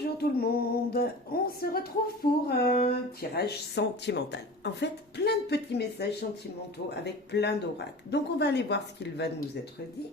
Bonjour tout le monde, on se retrouve pour un tirage sentimental. En fait, plein de petits messages sentimentaux avec plein d'oracles. Donc on va aller voir ce qu'il va nous être dit.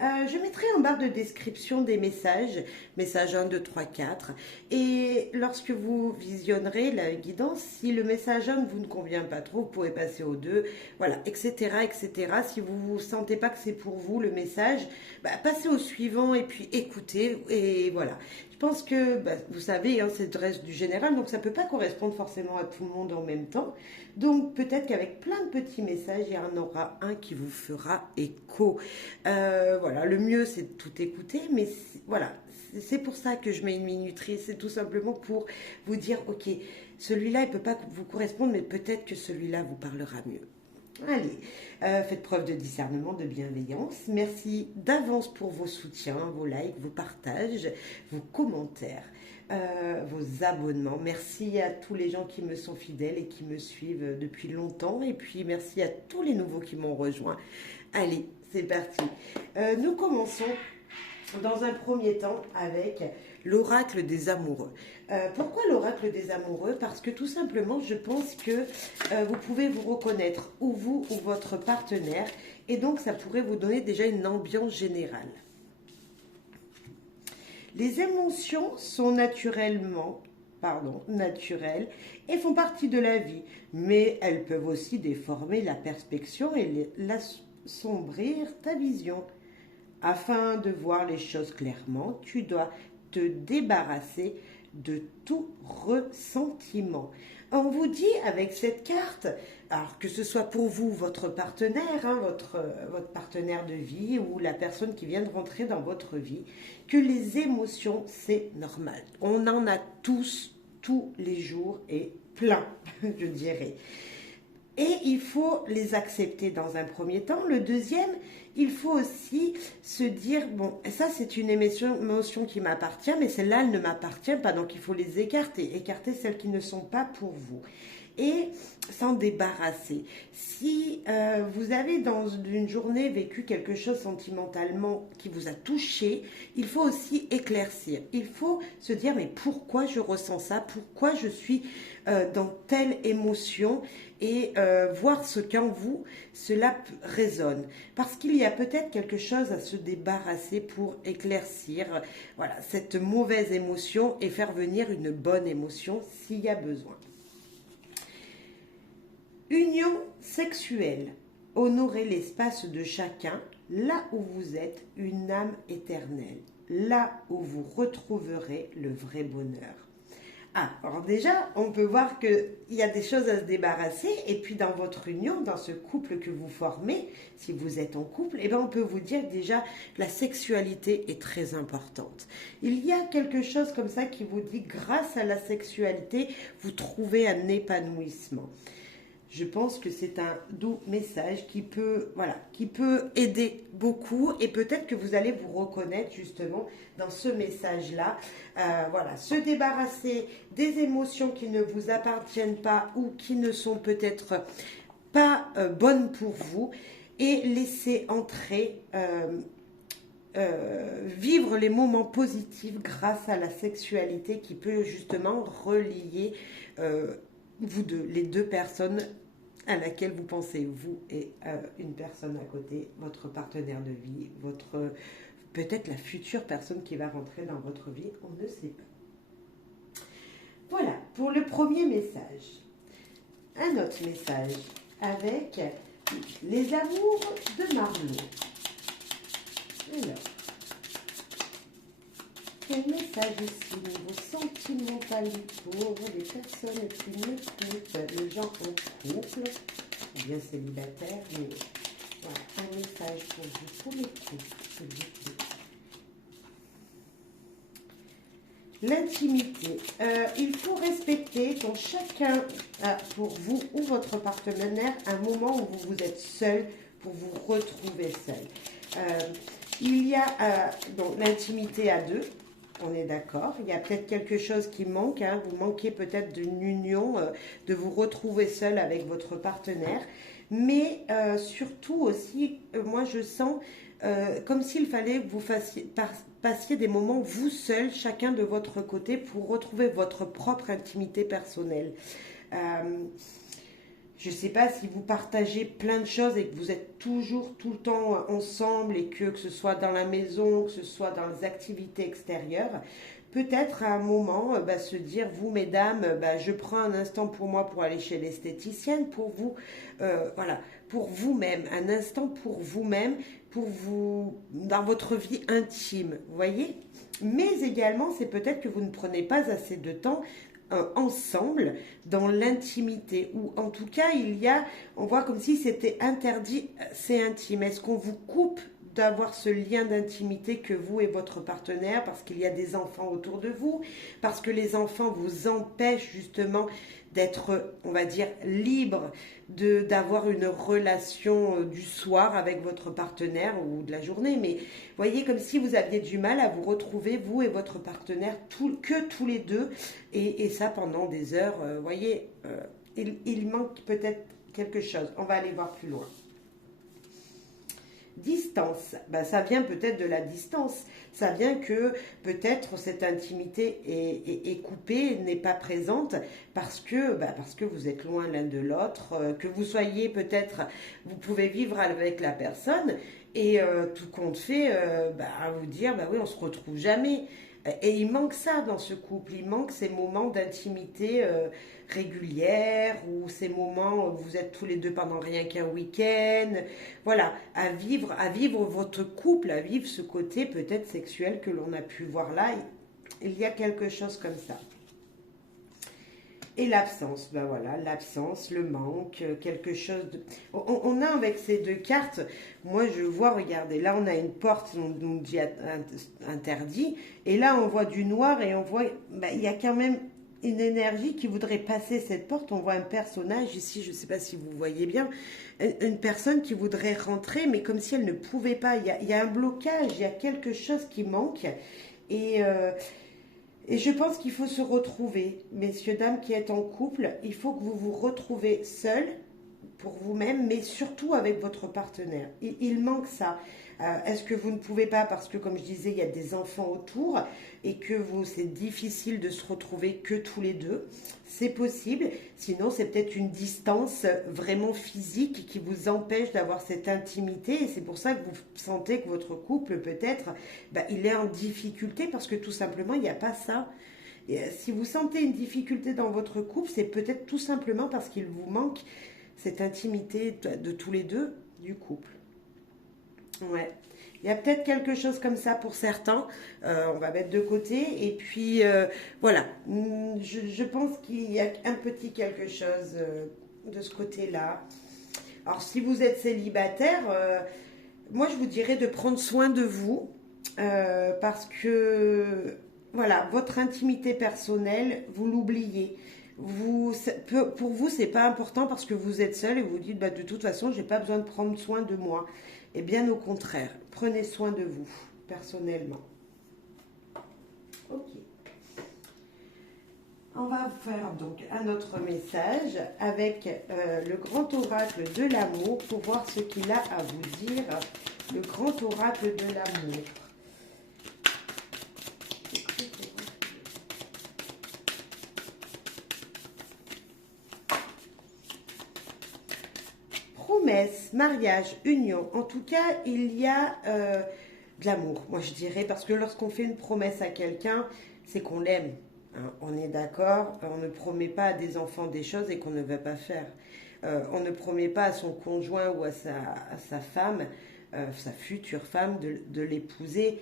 Je mettrai en barre de description des messages, message 1, 2, 3, 4. Et lorsque vous visionnerez la guidance, si le message 1 ne vous ne convient pas trop, vous pouvez passer au 2, voilà, etc., etc. Si vous ne sentez pas que c'est pour vous le message, passez au suivant et puis écoutez, et voilà. Je pense que, vous savez, hein, c'est le reste du général, donc ça ne peut pas correspondre forcément à tout le monde en même temps. Donc peut-être qu'avec plein de petits messages, il y en aura un qui vous fera écho. Voilà, le mieux c'est de tout écouter, mais voilà, c'est pour ça que je mets une minuterie, c'est tout simplement pour vous dire, ok, celui-là il ne peut pas vous correspondre, mais peut-être que celui-là vous parlera mieux. Allez, faites preuve de discernement, de bienveillance. Merci d'avance pour vos soutiens, vos likes, vos partages, vos commentaires, vos abonnements. Merci à tous les gens qui me sont fidèles et qui me suivent depuis longtemps. Et puis merci à tous les nouveaux qui m'ont rejoint. Allez, c'est parti. Nous commençons dans un premier temps avec l'oracle des amoureux. Pourquoi l'oracle des amoureux? Parce que tout simplement, je pense que vous pouvez vous reconnaître, ou vous ou votre partenaire, et donc ça pourrait vous donner déjà une ambiance générale. Les émotions sont naturelles et font partie de la vie, mais elles peuvent aussi déformer la perspective et l'assombrir ta vision. Afin de voir les choses clairement, tu dois te débarrasser de tout ressentiment. On vous dit avec cette carte, alors que ce soit pour vous, votre partenaire, hein, votre partenaire de vie ou la personne qui vient de rentrer dans votre vie, que les émotions, c'est normal. On en a tous les jours et plein, je dirais. Et il faut les accepter dans un premier temps. Le deuxième, il faut aussi se dire, bon, ça c'est une émotion qui m'appartient, mais celle-là, elle ne m'appartient pas, donc il faut les écarter. Écarter celles qui ne sont pas pour vous. Et s'en débarrasser. Si vous avez dans une journée vécu quelque chose sentimentalement qui vous a touché, il faut aussi éclaircir. Il faut se dire, mais pourquoi je ressens ça? Pourquoi je suis dans telle émotion? Et voir ce qu'en vous, cela résonne. Parce qu'il y a peut-être quelque chose à se débarrasser pour éclaircir voilà, cette mauvaise émotion et faire venir une bonne émotion s'il y a besoin. Union sexuelle. Honorez l'espace de chacun, là où vous êtes une âme éternelle, là où vous retrouverez le vrai bonheur. Ah, alors déjà, on peut voir qu'il y a des choses à se débarrasser, et puis dans votre union, dans ce couple que vous formez, si vous êtes en couple, on peut vous dire déjà que la sexualité est très importante. Il y a quelque chose comme ça qui vous dit, grâce à la sexualité, vous trouvez un épanouissement. Je pense que c'est un doux message qui peut aider beaucoup, et peut-être que vous allez vous reconnaître justement dans ce message-là. Se débarrasser des émotions qui ne vous appartiennent pas ou qui ne sont peut-être pas bonnes pour vous, et laisser entrer, vivre les moments positifs grâce à la sexualité qui peut justement relier vous deux, les deux personnes à laquelle vous pensez, vous et une personne à côté, votre partenaire de vie, peut-être la future personne qui va rentrer dans votre vie, on ne sait pas. Voilà, pour le premier message. Un autre message avec les amours de Marlot. Alors, quel message ici, niveau sentimental pour les personnes qui m'écoutent, les gens en couple, ou bien célibataires, mais voilà, un message pour vous, pour les couples, s'il vous plaît. L'intimité. Il faut respecter quand chacun a pour vous ou votre partenaire un moment où vous êtes seul pour vous retrouver seul. Il y a donc l'intimité à deux. On est d'accord, il y a peut-être quelque chose qui manque, hein. Vous manquez peut-être d'une union, de vous retrouver seul avec votre partenaire, mais surtout aussi, moi je sens comme s'il fallait que vous passiez des moments vous seul, chacun de votre côté, pour retrouver votre propre intimité personnelle. Euh, je ne sais pas si vous partagez plein de choses et que vous êtes toujours tout le temps ensemble et que ce soit dans la maison, que ce soit dans les activités extérieures. Peut-être à un moment se dire, vous mesdames, je prends un instant pour moi pour aller chez l'esthéticienne, pour vous, voilà, pour vous-même, un instant pour vous-même, pour vous, dans votre vie intime, vous voyez. Mais également, c'est peut-être que vous ne prenez pas assez de temps ensemble dans l'intimité, ou en tout cas on voit comme si c'était interdit, c'est intime. Est-ce qu'on vous coupe d'avoir ce lien d'intimité que vous et votre partenaire, parce qu'il y a des enfants autour de vous, parce que les enfants vous empêchent justement d'être, on va dire, libre d'avoir une relation du soir avec votre partenaire ou de la journée. Mais voyez, comme si vous aviez du mal à vous retrouver, vous et votre partenaire, que tous les deux, et ça pendant des heures. Voyez, il manque peut-être quelque chose. On va aller voir plus loin. Distance, ça vient peut-être de la distance, ça vient que peut-être cette intimité est coupée, n'est pas présente parce que vous êtes loin l'un de l'autre, que vous soyez peut-être, vous pouvez vivre avec la personne et tout compte fait, vous dire, oui, on se retrouve jamais. Et il manque ça dans ce couple, il manque ces moments d'intimité régulière ou ces moments où vous êtes tous les deux pendant rien qu'un week-end. Voilà, à vivre votre couple, à vivre ce côté peut-être sexuel que l'on a pu voir là. Il y a quelque chose comme ça. Et l'absence, voilà, l'absence, le manque, quelque chose de... On a avec ces deux cartes, moi je vois, regardez, là on a une porte, on nous dit interdit, et là on voit du noir et on voit, il y a quand même une énergie qui voudrait passer cette porte. On voit un personnage ici, je ne sais pas si vous voyez bien, une personne qui voudrait rentrer, mais comme si elle ne pouvait pas. Il y a un blocage, il y a quelque chose qui manque, et... Et je pense qu'il faut se retrouver, messieurs, dames qui êtes en couple, il faut que vous vous retrouvez seul pour vous-même, mais surtout avec votre partenaire. Il manque ça. Est-ce que vous ne pouvez pas, parce que comme je disais, il y a des enfants autour et que c'est difficile de se retrouver que tous les deux? C'est possible. Sinon, c'est peut-être une distance vraiment physique qui vous empêche d'avoir cette intimité. Et c'est pour ça que vous sentez que votre couple, peut-être, il est en difficulté parce que tout simplement, il n'y a pas ça. Et si vous sentez une difficulté dans votre couple, c'est peut-être tout simplement parce qu'il vous manque cette intimité de tous les deux du couple. Ouais. Il y a peut-être quelque chose comme ça pour certains. On va mettre de côté. Et puis, voilà. Je pense qu'il y a un petit quelque chose de ce côté-là. Alors, si vous êtes célibataire, moi, je vous dirais de prendre soin de vous. Parce que, voilà, votre intimité personnelle, vous l'oubliez. Pour vous, c'est pas important parce que vous êtes seul et vous dites, de toute façon, j'ai pas besoin de prendre soin de moi. Et bien au contraire, prenez soin de vous, personnellement. Ok. On va faire donc un autre message avec le grand oracle de l'amour pour voir ce qu'il a à vous dire. Le grand oracle de l'amour. Promesse, mariage, union. En tout cas, il y a de l'amour, moi je dirais, parce que lorsqu'on fait une promesse à quelqu'un, c'est qu'on l'aime. Hein, on est d'accord, on ne promet pas à des enfants des choses et qu'on ne va pas faire. On ne promet pas à son conjoint ou à sa femme, sa future femme, de l'épouser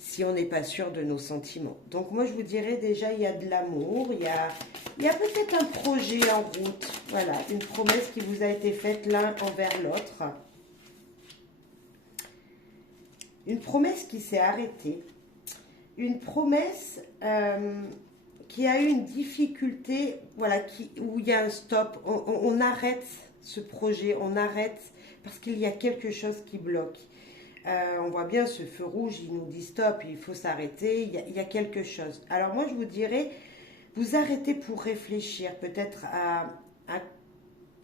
si on n'est pas sûr de nos sentiments. Donc moi je vous dirais déjà, il y a de l'amour, il y a peut-être un projet en route, voilà, une promesse qui vous a été faite l'un envers l'autre. Une promesse qui s'est arrêtée, une promesse qui a eu une difficulté, voilà, où il y a un stop, on arrête ce projet, on arrête parce qu'il y a quelque chose qui bloque. On voit bien ce feu rouge, il nous dit stop, il faut s'arrêter, il y a quelque chose. Alors moi je vous dirais, vous arrêtez pour réfléchir, peut-être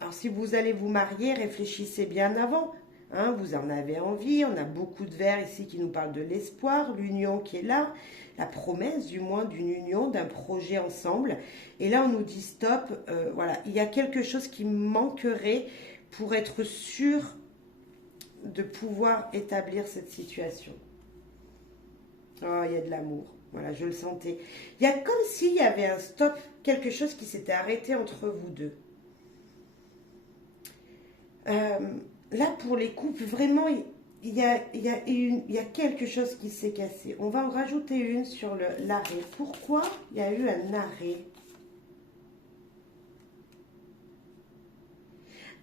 alors si vous allez vous marier, réfléchissez bien avant. Hein, vous en avez envie, on a beaucoup de vers ici qui nous parlent de l'espoir, l'union qui est là, la promesse du moins d'une union, d'un projet ensemble. Et là, on nous dit stop, voilà, il y a quelque chose qui manquerait pour être sûr de pouvoir établir cette situation. Oh, il y a de l'amour. Voilà, je le sentais. Il y a comme s'il y avait un stop, quelque chose qui s'était arrêté entre vous deux. Euh, Là, pour les couples, vraiment, il y a quelque chose qui s'est cassé. On va en rajouter une sur l'arrêt. Pourquoi il y a eu un arrêt?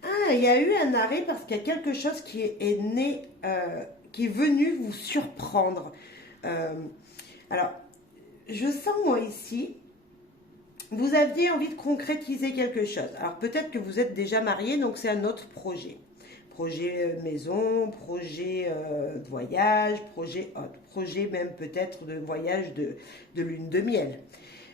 Ah, il y a eu un arrêt parce qu'il y a quelque chose qui est né, qui est venu vous surprendre. Euh, alors, je sens moi ici, vous aviez envie de concrétiser quelque chose. Alors peut-être que vous êtes déjà marié, donc c'est un autre projet. Projet maison, projet voyage, projet autre, projet même peut-être de voyage de lune de miel.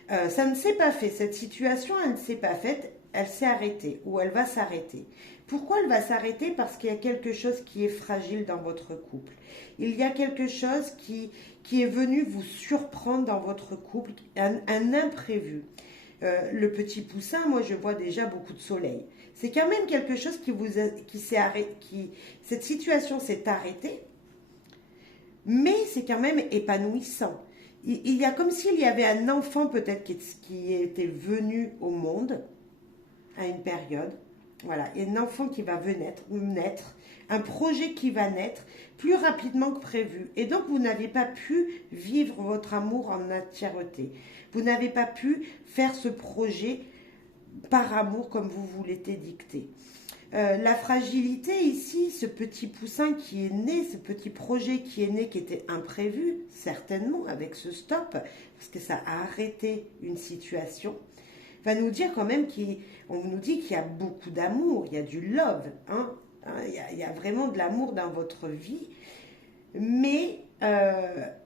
Ça ne s'est pas fait, cette situation, elle ne s'est pas faite, elle s'est arrêtée ou elle va s'arrêter. Pourquoi elle va s'arrêter? Parce qu'il y a quelque chose qui est fragile dans votre couple. Il y a quelque chose qui est venu vous surprendre dans votre couple, un imprévu. Le petit poussin, moi je vois déjà beaucoup de soleil. C'est quand même quelque chose qui s'est arrêté, cette situation s'est arrêtée, mais c'est quand même épanouissant. Il y a comme s'il y avait un enfant peut-être qui était venu au monde à une période. Voilà, il y a un enfant qui va naître, un projet qui va naître plus rapidement que prévu. Et donc, vous n'avez pas pu vivre votre amour en entièreté. Vous n'avez pas pu faire ce projet par amour comme vous vous l'étiez dicté. La fragilité ici, ce petit poussin qui est né, ce petit projet qui est né, qui était imprévu, certainement avec ce stop, parce que ça a arrêté une situation, va nous dire quand même on nous dit qu'il y a beaucoup d'amour, il y a du love, hein, il y a vraiment de l'amour dans votre vie, mais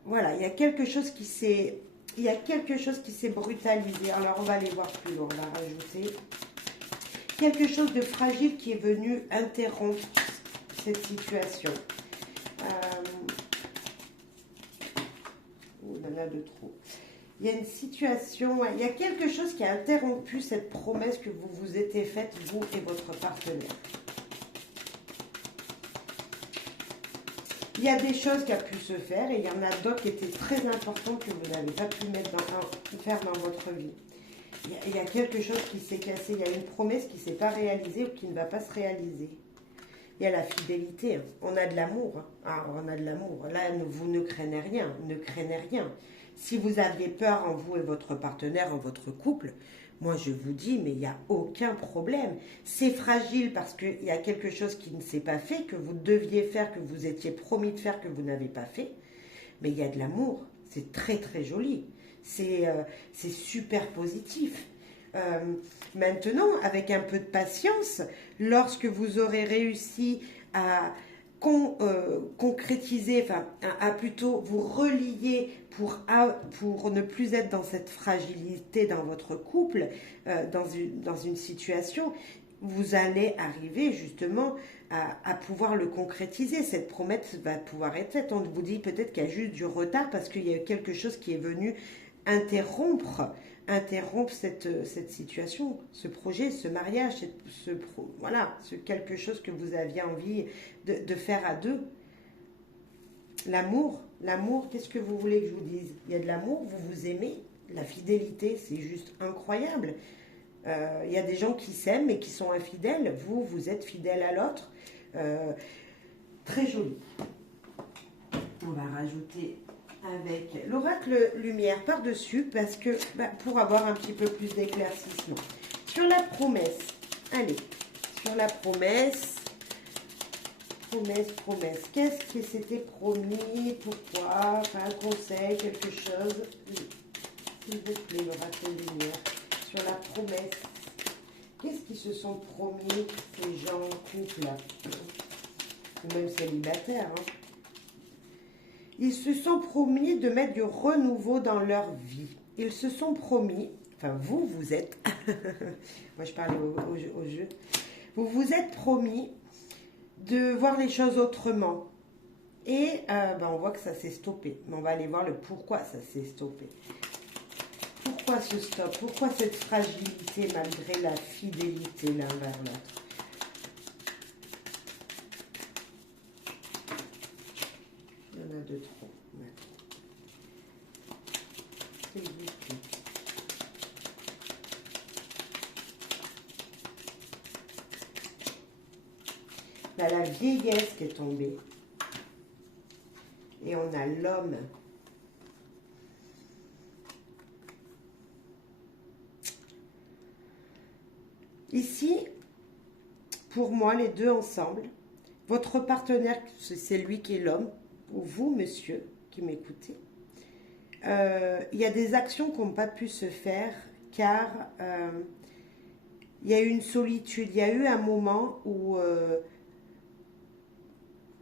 voilà, il y a quelque chose qui s'est brutalisé. Alors on va aller voir plus loin, on va rajouter quelque chose de fragile qui est venu interrompre cette situation. Il y en a de trop. Il y a une situation, il y a quelque chose qui a interrompu cette promesse que vous vous étiez faite, vous et votre partenaire. Il y a des choses qui ont pu se faire et il y en a d'autres qui étaient très importantes que vous n'avez pas pu faire dans votre vie. Il y a quelque chose qui s'est cassé, il y a une promesse qui ne s'est pas réalisée ou qui ne va pas se réaliser. Il y a la fidélité, on a de l'amour. Ah, on a de l'amour. Là, vous ne craignez rien, ne craignez rien. Si vous aviez peur en vous et votre partenaire, en votre couple, moi je vous dis, mais il n'y a aucun problème. C'est fragile parce qu'il y a quelque chose qui ne s'est pas fait, que vous deviez faire, que vous étiez promis de faire, que vous n'avez pas fait. Mais il y a de l'amour, c'est très très joli. C'est super positif. Maintenant, avec un peu de patience, lorsque vous aurez réussi à concrétiser, enfin, à plutôt vous relier pour ne plus être dans cette fragilité dans votre couple, dans une situation, vous allez arriver justement à pouvoir le concrétiser. Cette promesse va pouvoir être faite. On vous dit peut-être qu'il y a juste du retard parce qu'il y a quelque chose qui est venu interrompre cette situation, ce projet, ce mariage, voilà, ce quelque chose que vous aviez envie de faire à deux. L'amour, qu'est-ce que vous voulez que je vous dise? Il y a de l'amour, vous vous aimez, la fidélité, c'est juste incroyable. Il y a des gens qui s'aiment mais qui sont infidèles. Vous êtes fidèle à l'autre. Très joli. On va rajouter avec l'oracle lumière par-dessus parce que pour avoir un petit peu plus d'éclaircissement. Sur la promesse, allez, sur la promesse, qu'est-ce qui s'était promis, pourquoi, enfin un conseil, quelque chose, s'il vous plaît, l'oracle lumière, sur la promesse, qu'est-ce qu'ils se sont promis ces gens en couple, ou même célibataires, hein. Ils se sont promis de mettre du renouveau dans leur vie. Ils se sont promis, enfin vous êtes, moi je parlais au jeu, vous vous êtes promis de voir les choses autrement. Et ben, on voit que ça s'est stoppé. Mais on va aller voir le pourquoi ça s'est stoppé. Pourquoi ce stop? Pourquoi cette fragilité malgré la fidélité l'un vers l'autre? Il y en a deux trop. Ouais. S'il vous plaît. Là, la vieillesse qui est tombée. Et on a l'homme. Ici, pour moi, les deux ensemble, votre partenaire, c'est lui qui est l'homme, ou vous, monsieur, qui m'écoutez, il y a des actions qui n'ont pas pu se faire car il y a eu une solitude, il y a eu un moment où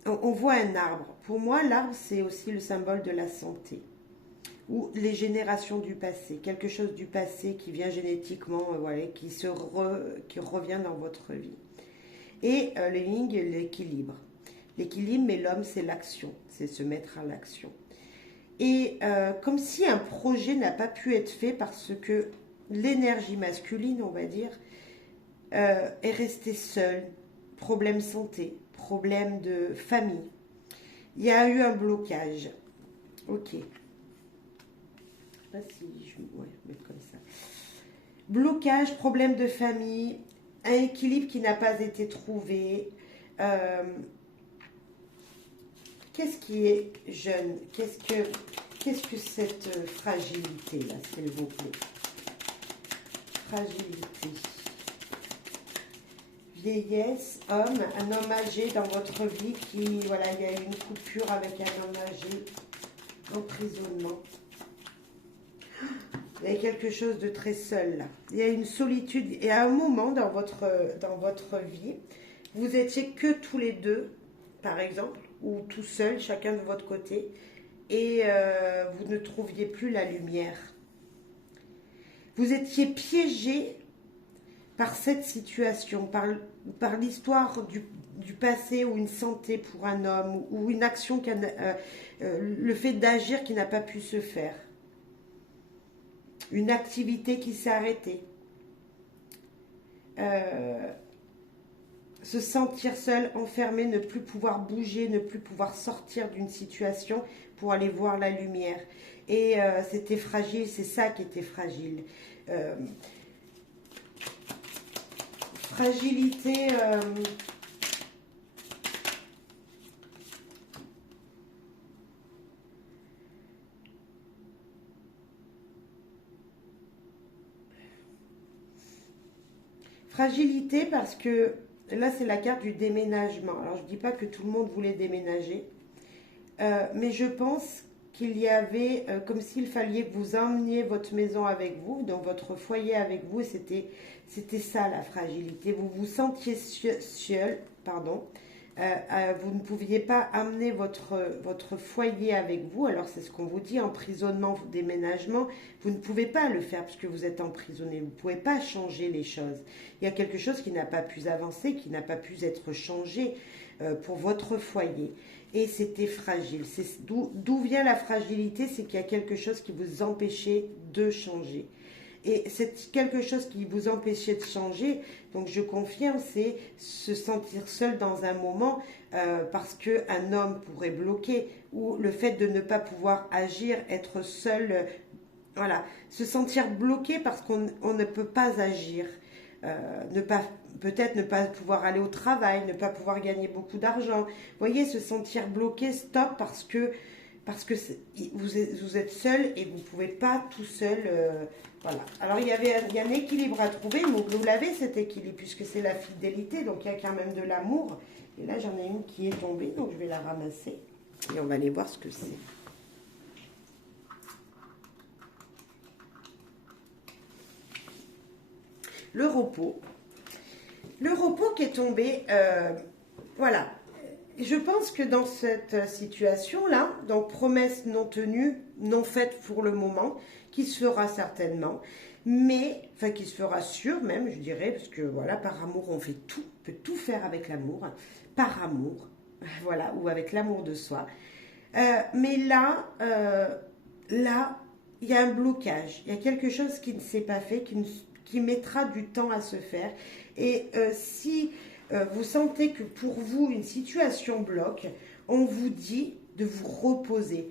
on voit un arbre. Pour moi, l'arbre, c'est aussi le symbole de la santé ou les générations du passé, quelque chose du passé qui vient génétiquement, voilà, qui revient dans votre vie. Et le yin, l'équilibre. L'équilibre, mais l'homme, c'est l'action, c'est se mettre à l'action. Et comme si un projet n'a pas pu être fait parce que l'énergie masculine, on va dire, est restée seule. Problème santé, problème de famille. Il y a eu un blocage. Ok. Je sais pas si je vais mettre comme ça. Blocage, problème de famille, un équilibre qui n'a pas été trouvé. Qu'est-ce qui est jeune? Qu'est-ce que cette fragilité-là, s'il vous plaît? Fragilité. Vieillesse, homme, un homme âgé dans votre vie qui, voilà, il y a eu une coupure avec un homme âgé, emprisonnement. Il y a quelque chose de très seul là. Il y a une solitude. Et à un moment dans votre vie, vous étiez que tous les deux, par exemple, ou tout seul, chacun de votre côté, et vous ne trouviez plus la lumière. Vous étiez piégé par cette situation, par l'histoire du passé ou une santé pour un homme, ou une action, le fait d'agir qui n'a pas pu se faire. Une activité qui s'est arrêtée. Se sentir seul, enfermé, ne plus pouvoir bouger, ne plus pouvoir sortir d'une situation pour aller voir la lumière. Et c'était fragile, c'est ça qui était fragile. Fragilité... Fragilité parce que là c'est la carte du déménagement. Alors je ne dis pas que tout le monde voulait déménager, mais je pense qu'il y avait comme s'il fallait que vous emmeniez votre maison avec vous, donc votre foyer avec vous, et c'était ça la fragilité. Vous vous sentiez seul, pardon. Vous ne pouviez pas amener votre foyer avec vous, alors c'est ce qu'on vous dit, emprisonnement, déménagement, vous ne pouvez pas le faire parce que vous êtes emprisonné, vous ne pouvez pas changer les choses. Il y a quelque chose qui n'a pas pu avancer, qui n'a pas pu être changé pour votre foyer. Et c'était fragile. D'où vient la fragilité? C'est qu'il y a quelque chose qui vous empêchait de changer. Et c'est quelque chose qui vous empêchait de changer, donc je confirme, c'est se sentir seul dans un moment parce qu'un homme pourrait bloquer, ou le fait de ne pas pouvoir agir, être seul, voilà, se sentir bloqué parce qu'on ne peut pas agir, peut-être ne pas pouvoir aller au travail, ne pas pouvoir gagner beaucoup d'argent. Vous voyez, se sentir bloqué, stop, parce que vous êtes seul et vous ne pouvez pas tout seul... voilà. Alors, il y a un équilibre à trouver, mais vous l'avez cet équilibre, puisque c'est la fidélité, donc il y a quand même de l'amour. Et là, j'en ai une qui est tombée, donc je vais la ramasser. Et on va aller voir ce que c'est. Le repos. Le repos qui est tombé, voilà. Je pense que dans cette situation-là, donc promesse non tenue, non faite pour le moment, qui se fera certainement, mais, enfin qui se fera sûr même, je dirais, parce que voilà, par amour on fait tout, on peut tout faire avec l'amour, par amour, voilà, ou avec l'amour de soi. Mais là, il y a un blocage, il y a quelque chose qui ne s'est pas fait, qui mettra du temps à se faire. Et si vous sentez que pour vous, une situation bloque, on vous dit de vous reposer.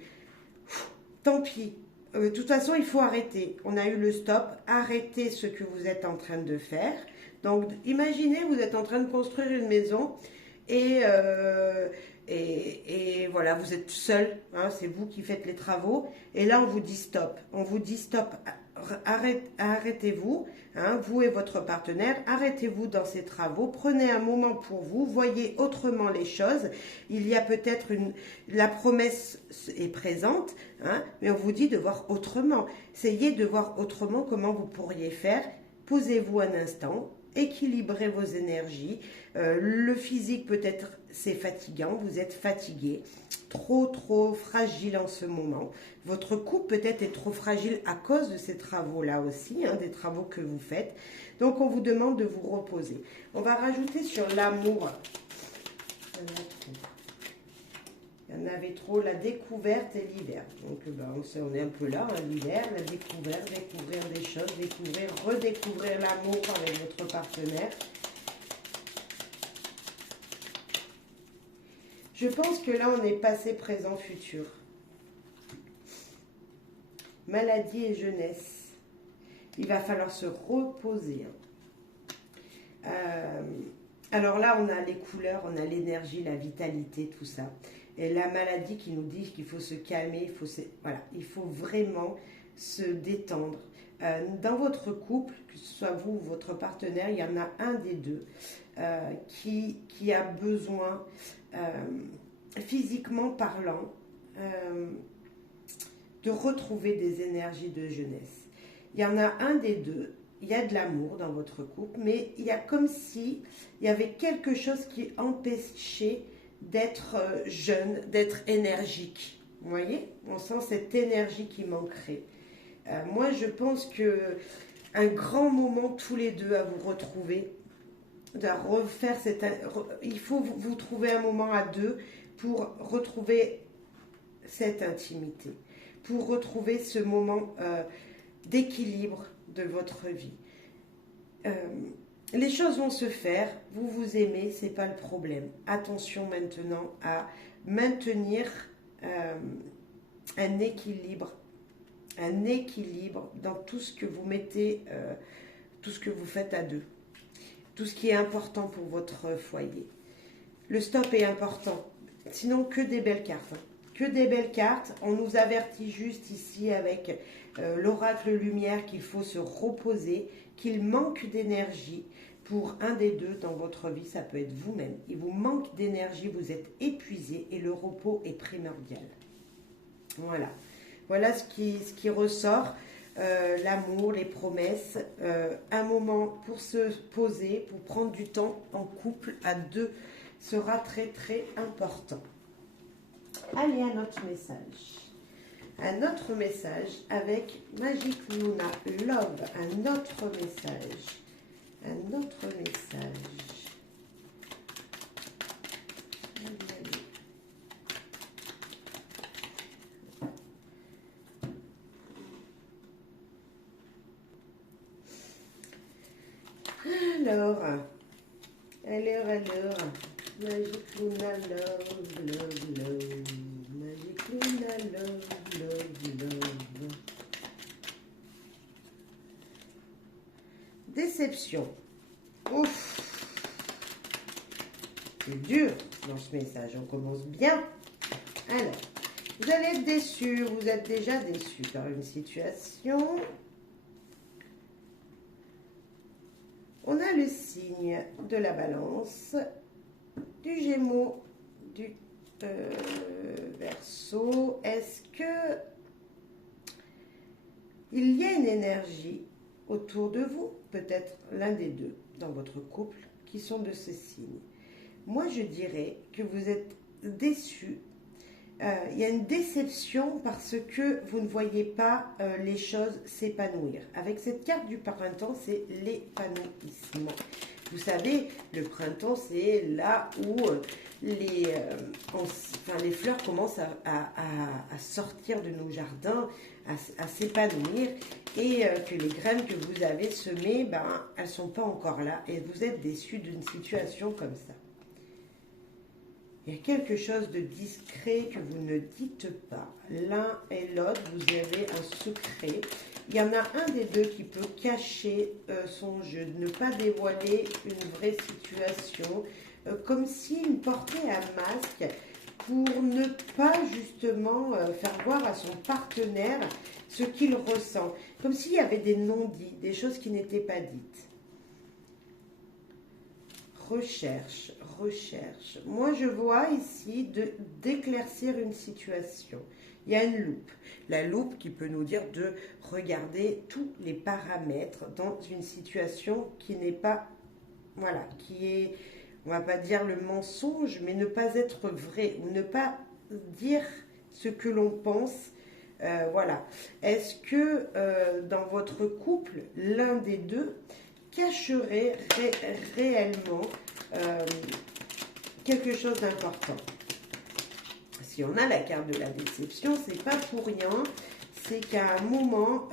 Tant pis. De toute façon, il faut arrêter. On a eu le stop. Arrêtez ce que vous êtes en train de faire. Donc, imaginez, vous êtes en train de construire une maison et, et voilà, vous êtes seul. Hein, c'est vous qui faites les travaux. Et là, on vous dit stop. On vous dit stop. Arrêtez-vous, hein, vous et votre partenaire, arrêtez-vous dans ces travaux, prenez un moment pour vous, voyez autrement les choses. Il y a peut-être la promesse est présente, hein, mais on vous dit de voir autrement. Essayez de voir autrement comment vous pourriez faire. Posez-vous un instant, équilibrez vos énergies. Le physique peut-être c'est fatigant, vous êtes fatigué, trop fragile en ce moment. Votre couple peut-être est trop fragile à cause de ces travaux-là aussi, hein, des travaux que vous faites. Donc on vous demande de vous reposer. On va rajouter sur l'amour. Il y en avait trop, la découverte et l'hiver. Donc on est un peu là, hein, l'hiver, la découverte, découvrir des choses, redécouvrir l'amour avec votre partenaire. Je pense que là, on est passé, présent, futur. Maladie et jeunesse. Il va falloir se reposer. Alors là, on a les couleurs, on a l'énergie, la vitalité, tout ça. Et la maladie qui nous dit qu'il faut se calmer, il faut vraiment se détendre. Dans votre couple, que ce soit vous ou votre partenaire, il y en a un des deux qui a besoin, physiquement parlant, de retrouver des énergies de jeunesse. Il y en a un des deux, il y a de l'amour dans votre couple, mais il y a comme si il y avait quelque chose qui empêchait d'être jeune, d'être énergique. Vous voyez? On sent cette énergie qui manquerait. Moi, je pense que un grand moment tous les deux à vous retrouver, de refaire il faut vous trouver un moment à deux pour retrouver cette intimité, pour retrouver ce moment d'équilibre de votre vie. Les choses vont se faire, vous vous aimez, c'est pas le problème. Attention maintenant à maintenir un équilibre dans tout ce que vous mettez, tout ce que vous faites à deux, tout ce qui est important pour votre foyer. Le stop est important, sinon que des belles cartes. Que des belles cartes, on nous avertit juste ici avec l'oracle lumière qu'il faut se reposer, qu'il manque d'énergie pour un des deux dans votre vie, ça peut être vous-même. Il vous manque d'énergie, vous êtes épuisé et le repos est primordial. Voilà. Voilà ce qui ressort, l'amour, les promesses, un moment pour se poser, pour prendre du temps en couple à deux sera très important. Allez, un autre message. Un autre message avec Magic Luna Love, un autre message. Un autre message. Alors, Magic Luna love, Magic Luna love. Déception. Ouf. C'est dur dans ce message, on commence bien. Alors, vous allez être déçu, vous êtes déjà déçu par une situation. On a le signe de la Balance, du Gémeaux, du Verseau. Est-ce que il y a une énergie autour de vous, peut-être l'un des deux dans votre couple, qui sont de ce signe? Moi, je dirais que vous êtes déçu. Il y a une déception parce que vous ne voyez pas les choses s'épanouir. Avec cette carte du printemps, c'est l'épanouissement. Vous savez, le printemps, c'est là où les fleurs commencent à sortir de nos jardins, à s'épanouir, et que les graines que vous avez semées, ben, elles ne sont pas encore là, et vous êtes déçus d'une situation comme ça. Il y a quelque chose de discret que vous ne dites pas. L'un et l'autre, vous avez un secret. Il y en a un des deux qui peut cacher son jeu, ne pas dévoiler une vraie situation, comme s'il portait un masque pour ne pas justement faire voir à son partenaire ce qu'il ressent. Comme s'il y avait des non-dits, des choses qui n'étaient pas dites. Recherche. Moi, je vois ici d'éclaircir une situation. Il y a une loupe. La loupe qui peut nous dire de regarder tous les paramètres dans une situation qui n'est pas, voilà, qui est, on va pas dire le mensonge, mais ne pas être vrai ou ne pas dire ce que l'on pense. Voilà. Est-ce que dans votre couple, l'un des deux cacherait réellement quelque chose d'important? Si on a la carte de la déception, c'est pas pour rien, c'est qu'à un moment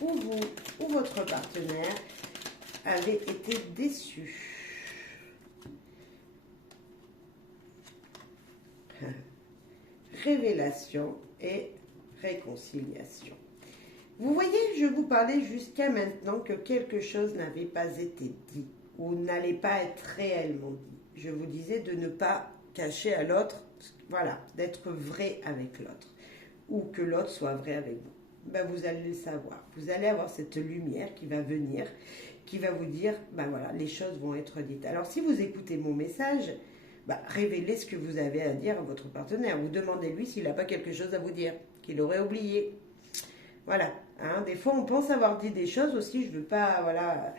où votre partenaire avait été déçu. Révélation et réconciliation. Vous voyez, je vous parlais jusqu'à maintenant que quelque chose n'avait pas été dit ou n'allait pas être réellement dit. Je vous disais de ne pas cacher à l'autre, voilà, d'être vrai avec l'autre ou que l'autre soit vrai avec vous. Ben, vous allez le savoir. Vous allez avoir cette lumière qui va venir, qui va vous dire, ben voilà, les choses vont être dites. Alors si vous écoutez mon message, ben, révélez ce que vous avez à dire à votre partenaire. Vous demandez-lui s'il n'a pas quelque chose à vous dire, qu'il aurait oublié. Voilà. Hein, des fois, on pense avoir dit des choses aussi. Je ne veux pas, voilà.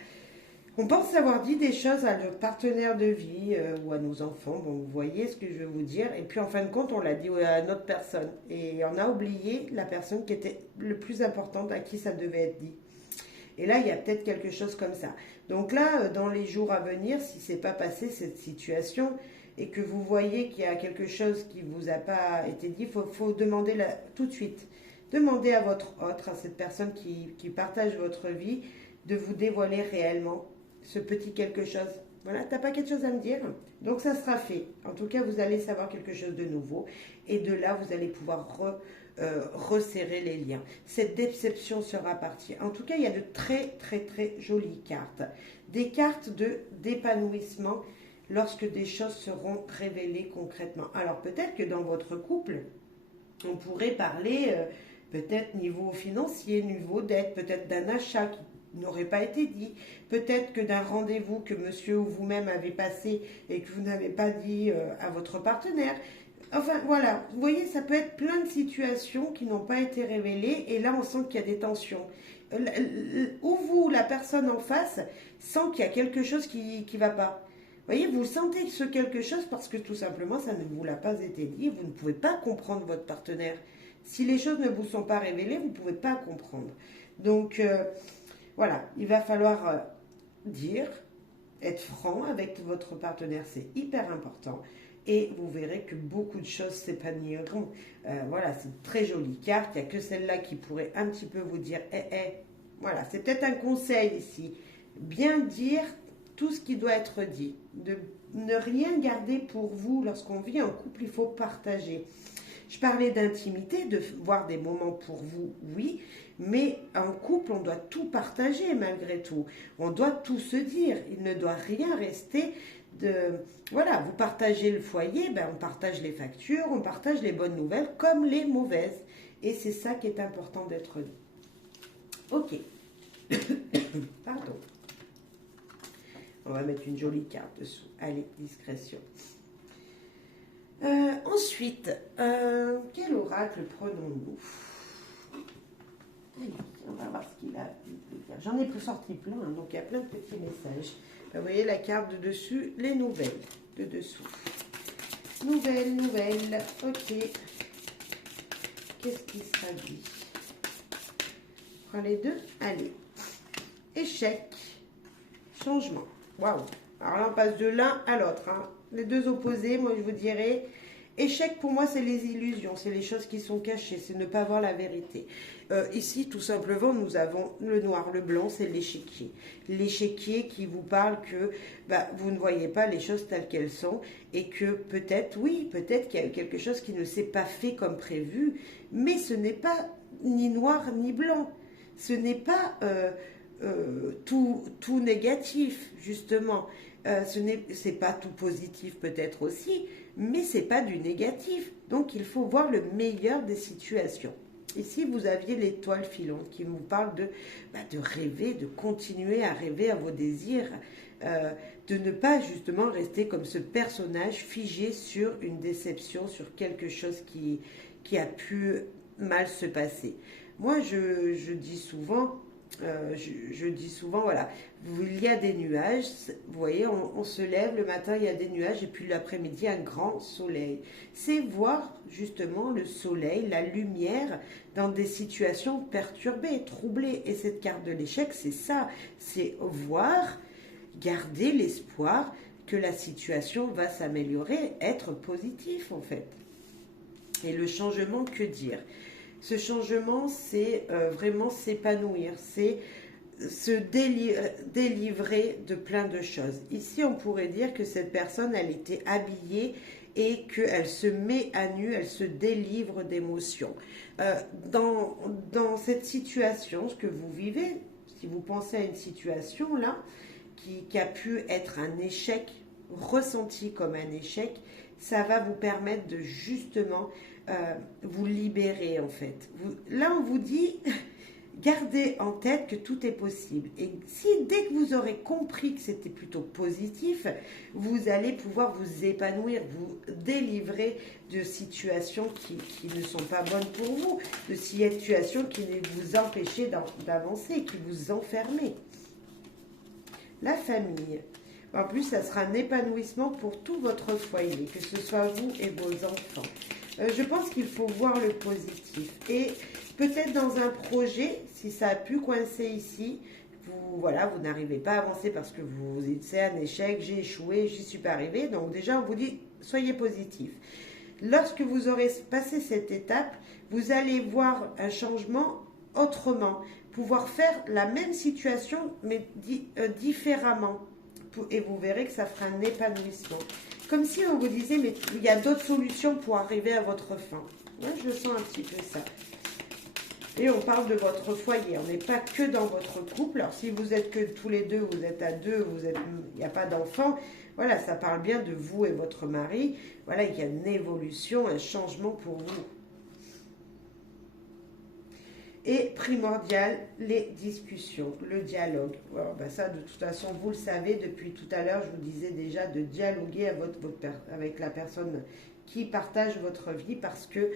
On pense avoir dit des choses à notre partenaire de vie ou à nos enfants. Bon, vous voyez ce que je veux vous dire. Et puis, en fin de compte, on l'a dit à une autre personne. Et on a oublié la personne qui était le plus importante, à qui ça devait être dit. Et là, il y a peut-être quelque chose comme ça. Donc là, dans les jours à venir, si ce n'est pas passé cette situation et que vous voyez qu'il y a quelque chose qui ne vous a pas été dit, il faut demander tout de suite. Demandez à votre autre, à cette personne qui partage votre vie, de vous dévoiler réellement ce petit quelque chose. Voilà, tu n'as pas quelque chose à me dire? Donc ça sera fait. En tout cas, vous allez savoir quelque chose de nouveau. Et de là, vous allez pouvoir resserrer les liens. Cette déception sera partie. En tout cas, il y a de très, très, très jolies cartes. Des cartes d'épanouissement lorsque des choses seront révélées concrètement. Alors peut-être que dans votre couple, on pourrait parler... peut-être niveau financier, niveau dette, peut-être d'un achat qui n'aurait pas été dit, peut-être que d'un rendez-vous que monsieur ou vous-même avez passé et que vous n'avez pas dit à votre partenaire. Enfin voilà, vous voyez, ça peut être plein de situations qui n'ont pas été révélées et là on sent qu'il y a des tensions. Ou vous, la personne en face, sent qu'il y a quelque chose qui ne va pas. Vous voyez, vous sentez ce quelque chose parce que tout simplement ça ne vous l'a pas été dit, vous ne pouvez pas comprendre votre partenaire. Si les choses ne vous sont pas révélées, vous ne pouvez pas comprendre. Donc, voilà, il va falloir dire, être franc avec votre partenaire, c'est hyper important. Et vous verrez que beaucoup de choses s'épanouiront. Voilà, c'est une très jolie carte. Il n'y a que celle-là qui pourrait un petit peu vous dire, voilà, c'est peut-être un conseil ici. Bien dire tout ce qui doit être dit. De ne rien garder pour vous. Lorsqu'on vit en couple, il faut partager. Je parlais d'intimité, de voir des moments pour vous, oui, mais en couple, on doit tout partager malgré tout. On doit tout se dire. Il ne doit rien rester de... Voilà, vous partagez le foyer, ben on partage les factures, on partage les bonnes nouvelles comme les mauvaises. Et c'est ça qui est important d'être dit. Ok. Pardon. On va mettre une jolie carte dessous. Allez, discrétion. Ensuite, quel oracle prenons-nous? Allez, on va voir ce qu'il a. J'en ai plus sorti plein, hein, donc il y a plein de petits messages. Vous voyez la carte de dessus, les nouvelles de dessous. Nouvelles, ok. Qu'est-ce qui sera dit? Prends les deux, allez. Échec. changement. Waouh. Alors là, on passe de l'un à l'autre. Hein. Les deux opposés, moi je vous dirais. Échec pour moi, c'est les illusions, c'est les choses qui sont cachées, c'est ne pas voir la vérité. Ici, tout simplement, nous avons le noir, le blanc, c'est l'échiquier. L'échiquier qui vous parle que vous ne voyez pas les choses telles qu'elles sont et que peut-être, oui, peut-être qu'il y a eu quelque chose qui ne s'est pas fait comme prévu, mais ce n'est pas ni noir ni blanc. Ce n'est pas tout négatif, justement. C'est pas tout positif peut-être aussi, mais c'est pas du négatif. Donc il faut voir le meilleur des situations. Ici, vous aviez l'étoile filante qui vous parle de rêver, de continuer à rêver à vos désirs, de ne pas justement rester comme ce personnage figé sur une déception, sur quelque chose qui a pu mal se passer. Moi, je dis souvent, je dis souvent, voilà, il y a des nuages, vous voyez, on se lève le matin, il y a des nuages, et puis l'après-midi, un grand soleil. C'est voir justement le soleil, la lumière, dans des situations perturbées, troublées. Et cette carte de l'échec, c'est ça, c'est voir, garder l'espoir que la situation va s'améliorer, être positif en fait. Et le changement, que dire? Ce changement, c'est vraiment s'épanouir, c'est se délivrer de plein de choses. Ici, on pourrait dire que cette personne, elle était habillée et qu'elle se met à nu, elle se délivre d'émotions. Dans cette situation, ce que vous vivez, si vous pensez à une situation là, qui a pu être un échec, ressenti comme un échec, ça va vous permettre de justement vous libérer en fait. Là, on vous dit, gardez en tête que tout est possible. Et si dès que vous aurez compris que c'était plutôt positif, vous allez pouvoir vous épanouir, vous délivrer de situations qui ne sont pas bonnes pour vous, de situations qui vous empêchent d'avancer, qui vous enferment. La famille. En plus, ça sera un épanouissement pour tout votre foyer, que ce soit vous et vos enfants. Je pense qu'il faut voir le positif. Et peut-être dans un projet, si ça a pu coincer ici, vous n'arrivez pas à avancer parce que vous dites c'est un échec, j'ai échoué, j'y suis pas arrivé. Donc déjà, on vous dit soyez positif. Lorsque vous aurez passé cette étape, vous allez voir un changement autrement, pouvoir faire la même situation mais différemment. Et vous verrez que ça fera un épanouissement. Comme si on vous disait, mais il y a d'autres solutions pour arriver à votre fin. Moi, je sens un petit peu ça. Et on parle de votre foyer. On n'est pas que dans votre couple. Alors, si vous êtes que tous les deux, vous êtes à deux, il n'y a pas d'enfant. Voilà, ça parle bien de vous et votre mari. Voilà, il y a une évolution, un changement pour vous. Et primordial, les discussions, le dialogue. Alors, ça, de toute façon, vous le savez, depuis tout à l'heure, je vous disais déjà de dialoguer avec la personne qui partage votre vie parce que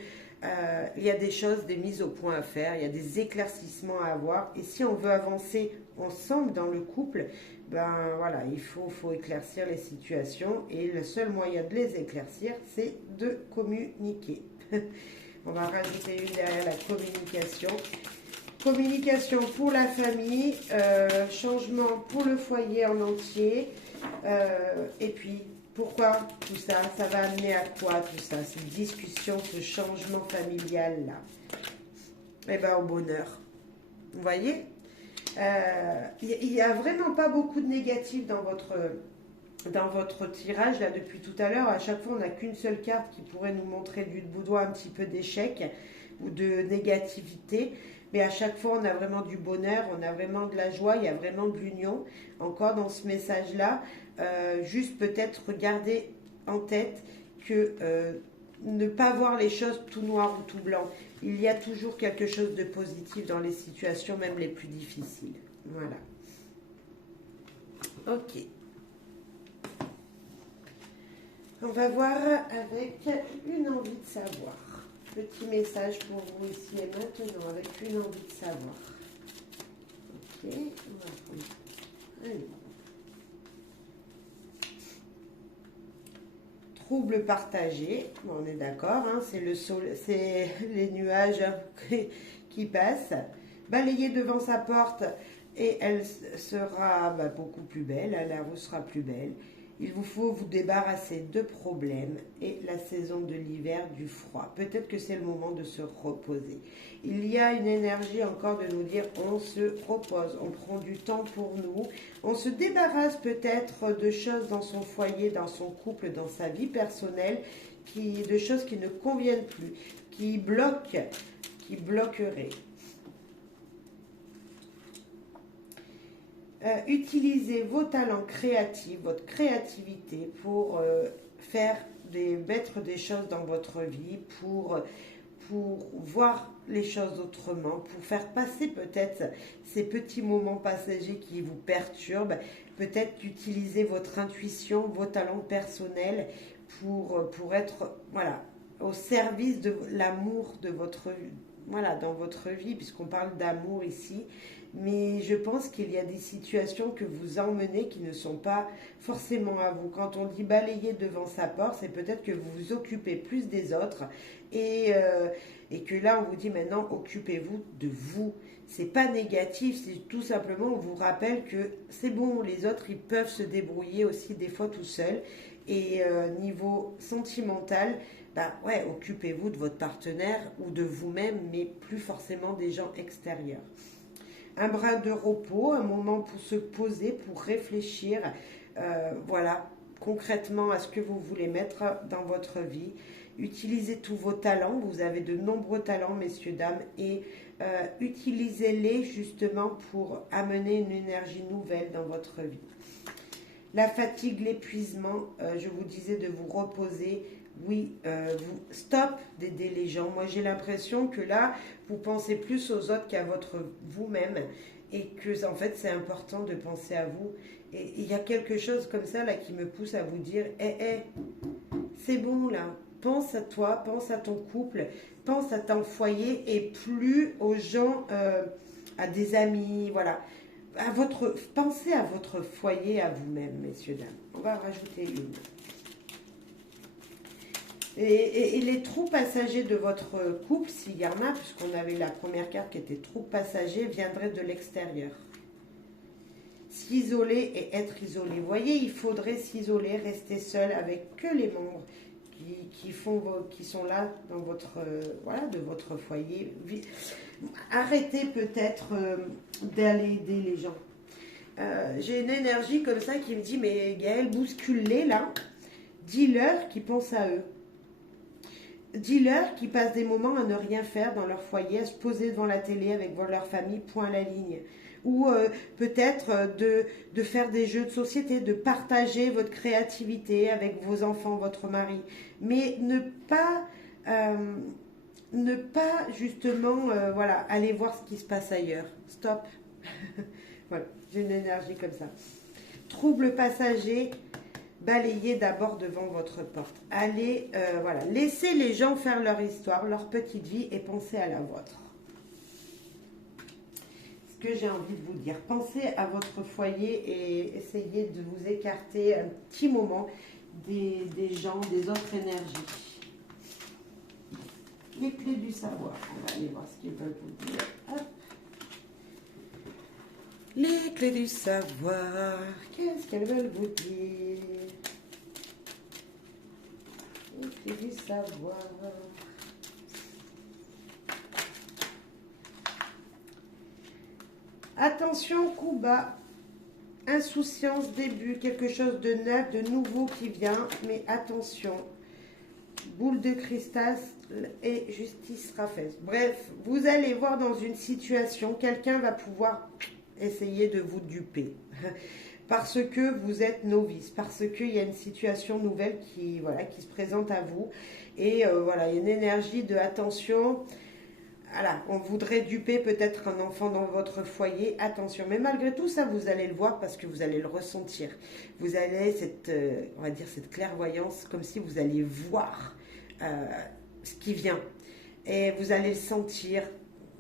il y a des choses, des mises au point à faire, il y a des éclaircissements à avoir. Et si on veut avancer ensemble dans le couple, voilà, il faut éclaircir les situations. Et le seul moyen de les éclaircir, c'est de communiquer. On va rajouter une derrière la communication. Communication pour la famille, changement pour le foyer en entier. Et puis, pourquoi tout ça? Ça va amener à quoi tout ça? Cette discussion, ce changement familial-là. Eh bien, au bonheur. Vous voyez? Il n'y a vraiment pas beaucoup de négatifs dans votre tirage, là, depuis tout à l'heure. À chaque fois, on n'a qu'une seule carte qui pourrait nous montrer du bout de doigt un petit peu d'échec ou de négativité. Mais à chaque fois, on a vraiment du bonheur, on a vraiment de la joie, il y a vraiment de l'union. Encore dans ce message-là, juste peut-être garder en tête que ne pas voir les choses tout noir ou tout blanc. Il y a toujours quelque chose de positif dans les situations, même les plus difficiles. Voilà. Ok. On va voir avec une envie de savoir. Petit message pour vous ici et maintenant, avec une envie de savoir. Ok, on va prendre. Allez. Trouble partagé, bon, on est d'accord, hein, c'est les nuages qui passent. Balayer devant sa porte, et elle sera beaucoup plus belle, la roue sera plus belle. Il vous faut vous débarrasser de problèmes et la saison de l'hiver, du froid. Peut-être que c'est le moment de se reposer. Il y a une énergie encore de nous dire on se repose, on prend du temps pour nous, on se débarrasse peut-être de choses dans son foyer, dans son couple, dans sa vie personnelle, de choses qui ne conviennent plus, qui bloquent, qui bloqueraient. Utilisez vos talents créatifs, votre créativité pour mettre des choses dans votre vie, pour voir les choses autrement, pour faire passer peut-être ces petits moments passagers qui vous perturbent, peut-être utiliser votre intuition, vos talents personnels pour être voilà, au service de l'amour de votre voilà, dans votre vie, puisqu'on parle d'amour ici. Mais je pense qu'il y a des situations que vous emmenez qui ne sont pas forcément à vous. Quand on dit balayer devant sa porte, c'est peut-être que vous vous occupez plus des autres et que là on vous dit maintenant occupez-vous de vous. C'est pas négatif, c'est tout simplement on vous rappelle que c'est bon, les autres ils peuvent se débrouiller aussi des fois tout seuls. Et niveau sentimental, ouais, occupez-vous de votre partenaire ou de vous-même, mais plus forcément des gens extérieurs. Un brin de repos, un moment pour se poser, pour réfléchir, voilà, concrètement à ce que vous voulez mettre dans votre vie. Utilisez tous vos talents, vous avez de nombreux talents, messieurs, dames, et utilisez-les justement pour amener une énergie nouvelle dans votre vie. La fatigue, l'épuisement, je vous disais de vous reposer. Oui, stop d'aider les gens. Moi, j'ai l'impression que là, vous pensez plus aux autres qu'à vous-même et que, en fait, c'est important de penser à vous. Et il y a quelque chose comme ça là qui me pousse à vous dire, c'est bon là. Pense à toi, pense à ton couple, pense à ton foyer et plus aux gens, à des amis, voilà. Pensez à votre foyer, à vous-même, messieurs, dames. On va rajouter une. Et les trous passagers de votre couple, s'il y en a, puisqu'on avait la première carte qui était trous passagers, viendraient de l'extérieur. S'isoler et être isolé. Vous voyez, il faudrait s'isoler, rester seul avec que les membres qui sont là dans votre, voilà, de votre foyer. Arrêtez peut-être d'aller aider les gens. J'ai une énergie comme ça qui me dit, mais Gaëlle, bouscule-les là. Dis-leur qu'ils pensent à eux. Dis-leur qu'ils passent des moments à ne rien faire dans leur foyer, à se poser devant la télé avec leur famille, point à la ligne. Ou peut-être de faire des jeux de société, de partager votre créativité avec vos enfants, votre mari. Mais ne pas justement voilà, aller voir ce qui se passe ailleurs. Stop. Voilà, j'ai une énergie comme ça. Trouble passager, balayez d'abord devant votre porte. Allez, voilà, laissez les gens faire leur histoire, leur petite vie et pensez à la vôtre. Ce que j'ai envie de vous dire, pensez à votre foyer et essayez de vous écarter un petit moment des gens, des autres énergies. Les clés du savoir, on va aller voir ce qu'ils veulent vous dire. Hop. Les clés du savoir, qu'est-ce qu'elles veulent vous dire? Les clés du savoir. Attention, coup bas. Insouciance, début, quelque chose de neuf, de nouveau qui vient. Mais attention. Boule de cristal et justice Raphaël. Bref, vous allez voir dans une situation, quelqu'un va pouvoir essayer de vous duper. Parce que vous êtes novice, parce qu'il y a une situation nouvelle qui se présente à vous. Et voilà, il y a une énergie de attention. Voilà, on voudrait duper peut-être un enfant dans votre foyer. Attention, mais malgré tout ça, vous allez le voir parce que vous allez le ressentir. Vous allez on va dire cette clairvoyance, comme si vous alliez voir ce qui vient. Et vous allez le sentir.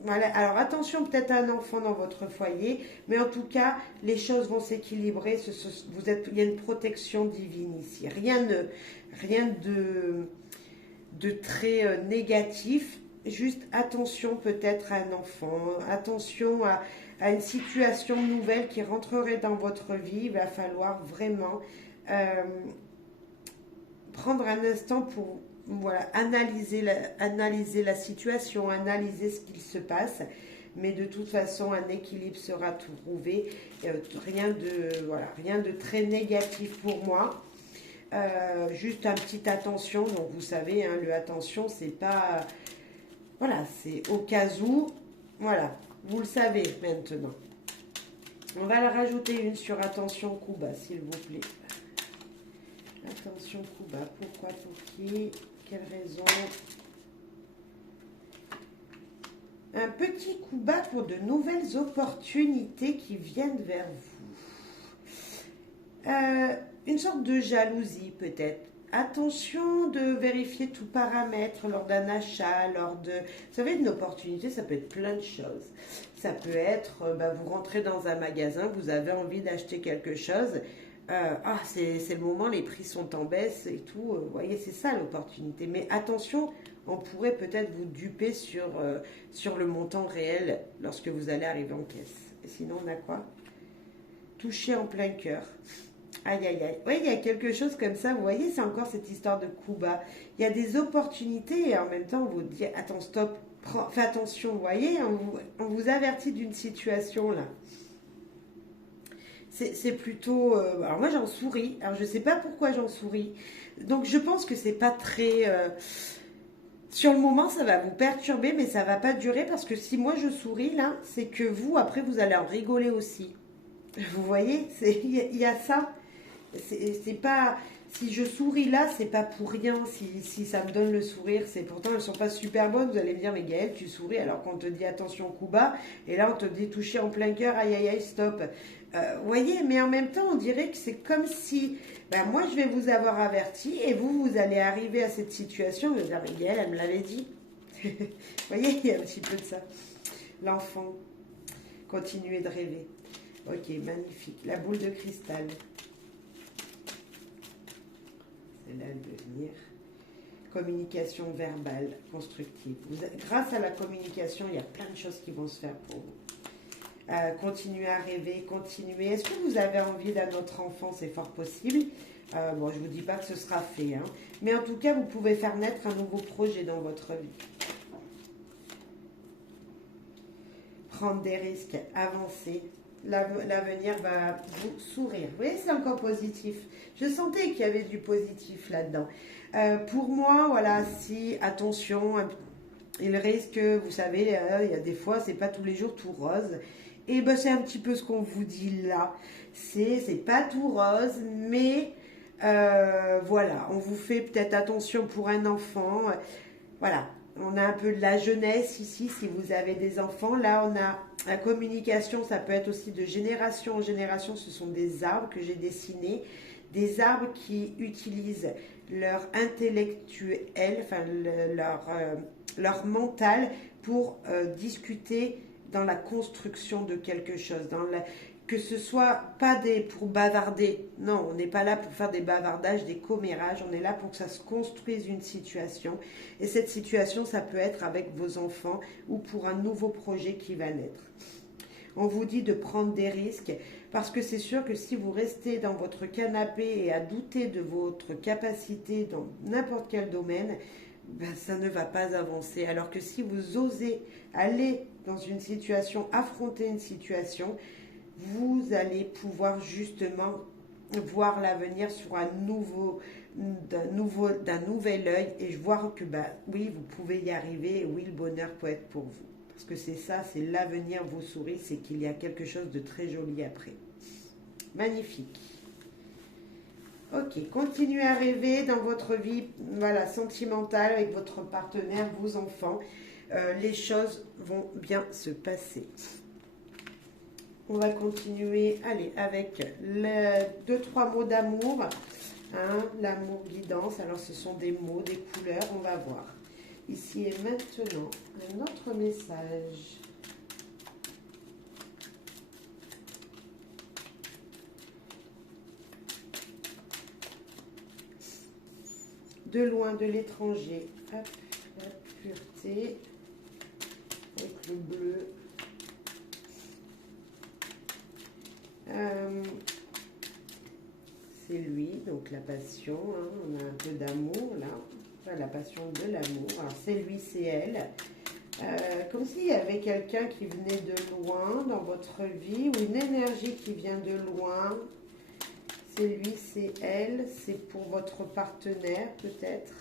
Voilà. Alors attention peut-être à un enfant dans votre foyer, mais en tout cas, les choses vont s'équilibrer. Il y a une protection divine ici. Rien de très négatif. Juste attention peut-être à un enfant, attention à à une situation nouvelle qui rentrerait dans votre vie, il va falloir vraiment prendre un instant pour voilà, analyser la situation, analyser ce qu'il se passe. Mais de toute façon, un équilibre sera trouvé. Rien de très négatif pour moi. Juste un petit attention. Donc vous savez, hein, le attention, c'est pas... Voilà, c'est au cas où. Voilà, vous le savez maintenant. On va la rajouter une sur attention coup bas, s'il vous plaît. Attention coup bas, pourquoi, pour qui, quelle raison? Un petit coup bas pour de nouvelles opportunités qui viennent vers vous. Une sorte de jalousie peut-être. Attention de vérifier tout paramètre lors d'un achat, Vous savez, une opportunité, ça peut être plein de choses. Ça peut être, vous rentrez dans un magasin, vous avez envie d'acheter quelque chose. C'est le moment, les prix sont en baisse et tout. Vous voyez, c'est ça l'opportunité. Mais attention, on pourrait peut-être vous duper sur le montant réel lorsque vous allez arriver en caisse. Et sinon, on a quoi? Toucher en plein cœur. Aïe, aïe, aïe. Oui, il y a quelque chose comme ça. Vous voyez, c'est encore cette histoire de coup bas. Il y a des opportunités et en même temps, on vous dit, attends, stop, fais attention. Vous voyez, on vous avertit d'une situation là. C'est plutôt... alors moi, j'en souris. Alors, je ne sais pas pourquoi j'en souris. Donc, je pense que c'est pas très... sur le moment, ça va vous perturber, mais ça va pas durer parce que si moi, je souris là, c'est que vous, après, vous allez en rigoler aussi. Vous voyez, il y a ça. C'est pas... Si je souris là, c'est pas pour rien. Si ça me donne le sourire, c'est pourtant elles sont pas super bonnes. Vous allez me dire, mais Gaëlle, tu souris alors qu'on te dit attention coup bas, et là on te dit toucher en plein cœur, aïe aïe aïe, stop. Vous voyez, mais en même temps, on dirait que c'est comme si, moi je vais vous avoir averti, et vous allez arriver à cette situation, vous allez dire, mais Gaëlle, elle me l'avait dit. Vous voyez, il y a un petit peu de ça. L'enfant, continuez de rêver. Ok, magnifique. La boule de cristal. C'est là de venir. Communication verbale, constructive. Grâce à la communication, il y a plein de choses qui vont se faire pour vous. Continuez à rêver, continuez. Est-ce que vous avez envie d'un autre enfant? C'est fort possible. Bon, je ne vous dis pas que ce sera fait, hein. Mais en tout cas, vous pouvez faire naître un nouveau projet dans votre vie. Prendre des risques, avancer. L'avenir va vous sourire. Vous voyez, c'est encore positif. Je sentais qu'il y avait du positif là-dedans. Pour moi, voilà, si, attention, il risque, vous savez, il y a des fois, c'est pas tous les jours tout rose. Et c'est un petit peu ce qu'on vous dit là. C'est pas tout rose, mais voilà, on vous fait peut-être attention pour un enfant. Voilà, on a un peu de la jeunesse ici, si vous avez des enfants. Là, on a la communication, ça peut être aussi de génération en génération. Ce sont des arbres que j'ai dessinés, des arbres qui utilisent leur intellectuel, enfin leur mental pour discuter dans la construction de quelque chose, que ce soit pas pour bavarder. Non, on n'est pas là pour faire des bavardages, des commérages. On est là pour que ça se construise une situation. Et cette situation, ça peut être avec vos enfants ou pour un nouveau projet qui va naître. On vous dit de prendre des risques parce que c'est sûr que si vous restez dans votre canapé et à douter de votre capacité dans n'importe quel domaine, ça ne va pas avancer. Alors que si vous osez aller dans une situation, affronter une situation, vous allez pouvoir justement voir l'avenir sur d'un nouvel œil et voir que oui, vous pouvez y arriver et oui, le bonheur peut être pour vous. Parce que c'est ça, c'est l'avenir vous sourit, c'est qu'il y a quelque chose de très joli après. Magnifique. Ok, continuez à rêver dans votre vie sentimentale avec votre partenaire, vos enfants. Les choses vont bien se passer. On va continuer, allez, avec 2-3 mots d'amour. L'amour guidance, alors ce sont des mots, des couleurs, on va voir. Ici et maintenant, un autre message. De loin, de l'étranger. Hop, la pureté. Avec le bleu. C'est lui, donc la passion, hein, on a un peu d'amour là, enfin, la passion de l'amour. Alors c'est lui, c'est elle. Comme s'il y avait quelqu'un qui venait de loin dans votre vie ou une énergie qui vient de loin. C'est lui, c'est elle, c'est pour votre partenaire peut-être.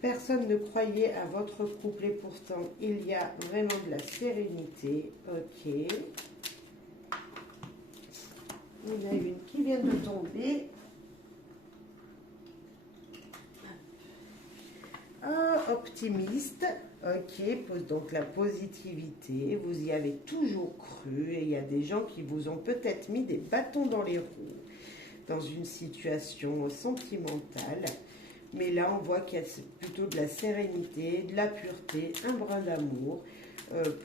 Personne ne croyait à votre couple et pourtant il y a vraiment de la sérénité. Ok. On a une qui vient de tomber. Ah, optimiste. Ok, pose donc la positivité. Vous y avez toujours cru et il y a des gens qui vous ont peut-être mis des bâtons dans les roues dans une situation sentimentale. Mais là, on voit qu'il y a plutôt de la sérénité, de la pureté, un brin d'amour,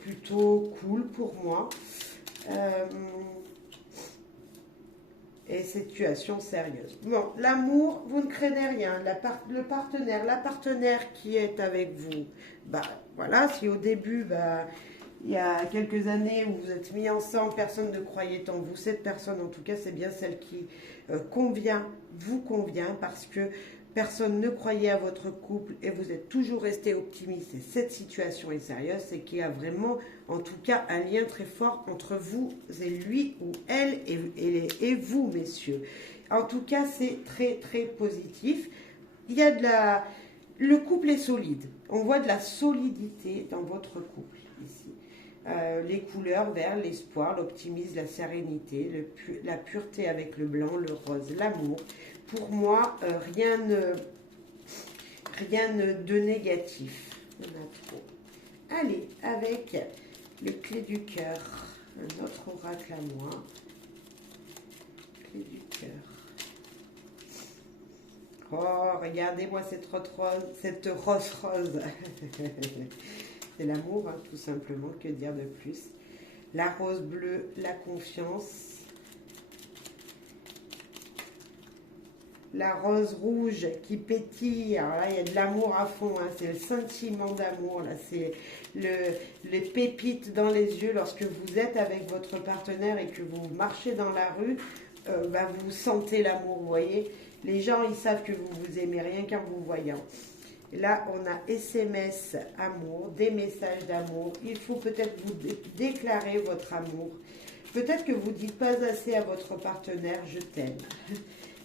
plutôt cool pour moi. Et situation sérieuse. Bon, l'amour, vous ne craignez rien. Le partenaire, la partenaire qui est avec vous, bah voilà, si au début, bah, il y a quelques années où vous êtes mis ensemble, personne ne croyait en vous, cette personne en tout cas, c'est bien celle qui vous convient parce que personne ne croyait à votre couple et vous êtes toujours resté optimiste et cette situation est sérieuse, c'est qu'il y a vraiment en tout cas un lien très fort entre vous et lui ou elle et vous messieurs. En tout cas c'est très très positif. Il y a le couple est solide, on voit de la solidité dans votre couple ici. Les couleurs vert, l'espoir, l'optimisme, la sérénité, la pureté avec le blanc, le rose, l'amour. Pour moi, rien de négatif. On a trop. Allez, avec les clés du cœur. Un autre oracle à moi. Clés du cœur. Oh, regardez-moi cette rose rose. C'est l'amour, hein, tout simplement, que dire de plus. La rose bleue, la confiance. La rose rouge qui pétille. Alors là, il y a de l'amour à fond, hein, c'est le sentiment d'amour. Là, c'est les pépites dans les yeux lorsque vous êtes avec votre partenaire et que vous marchez dans la rue. Bah, vous sentez l'amour, vous voyez. Les gens, ils savent que vous vous aimez rien qu'en vous voyant. Là, on a SMS amour, des messages d'amour. Il faut peut-être vous déclarer votre amour. Peut-être que vous ne dites pas assez à votre partenaire, je t'aime.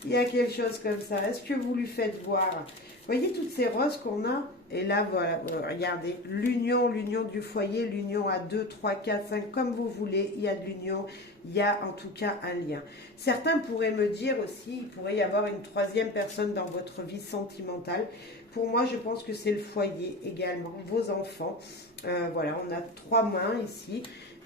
Il y a quelque chose comme ça. Est-ce que vous lui faites voir? Voyez toutes ces roses qu'on a? Et là, voilà, regardez, l'union du foyer, l'union à 2, 3, 4, 5, comme vous voulez, il y a de l'union, il y a en tout cas un lien. Certains pourraient me dire aussi, il pourrait y avoir une troisième personne dans votre vie sentimentale. Pour moi, je pense que c'est le foyer également, vos enfants. Voilà, on a 3 mains ici.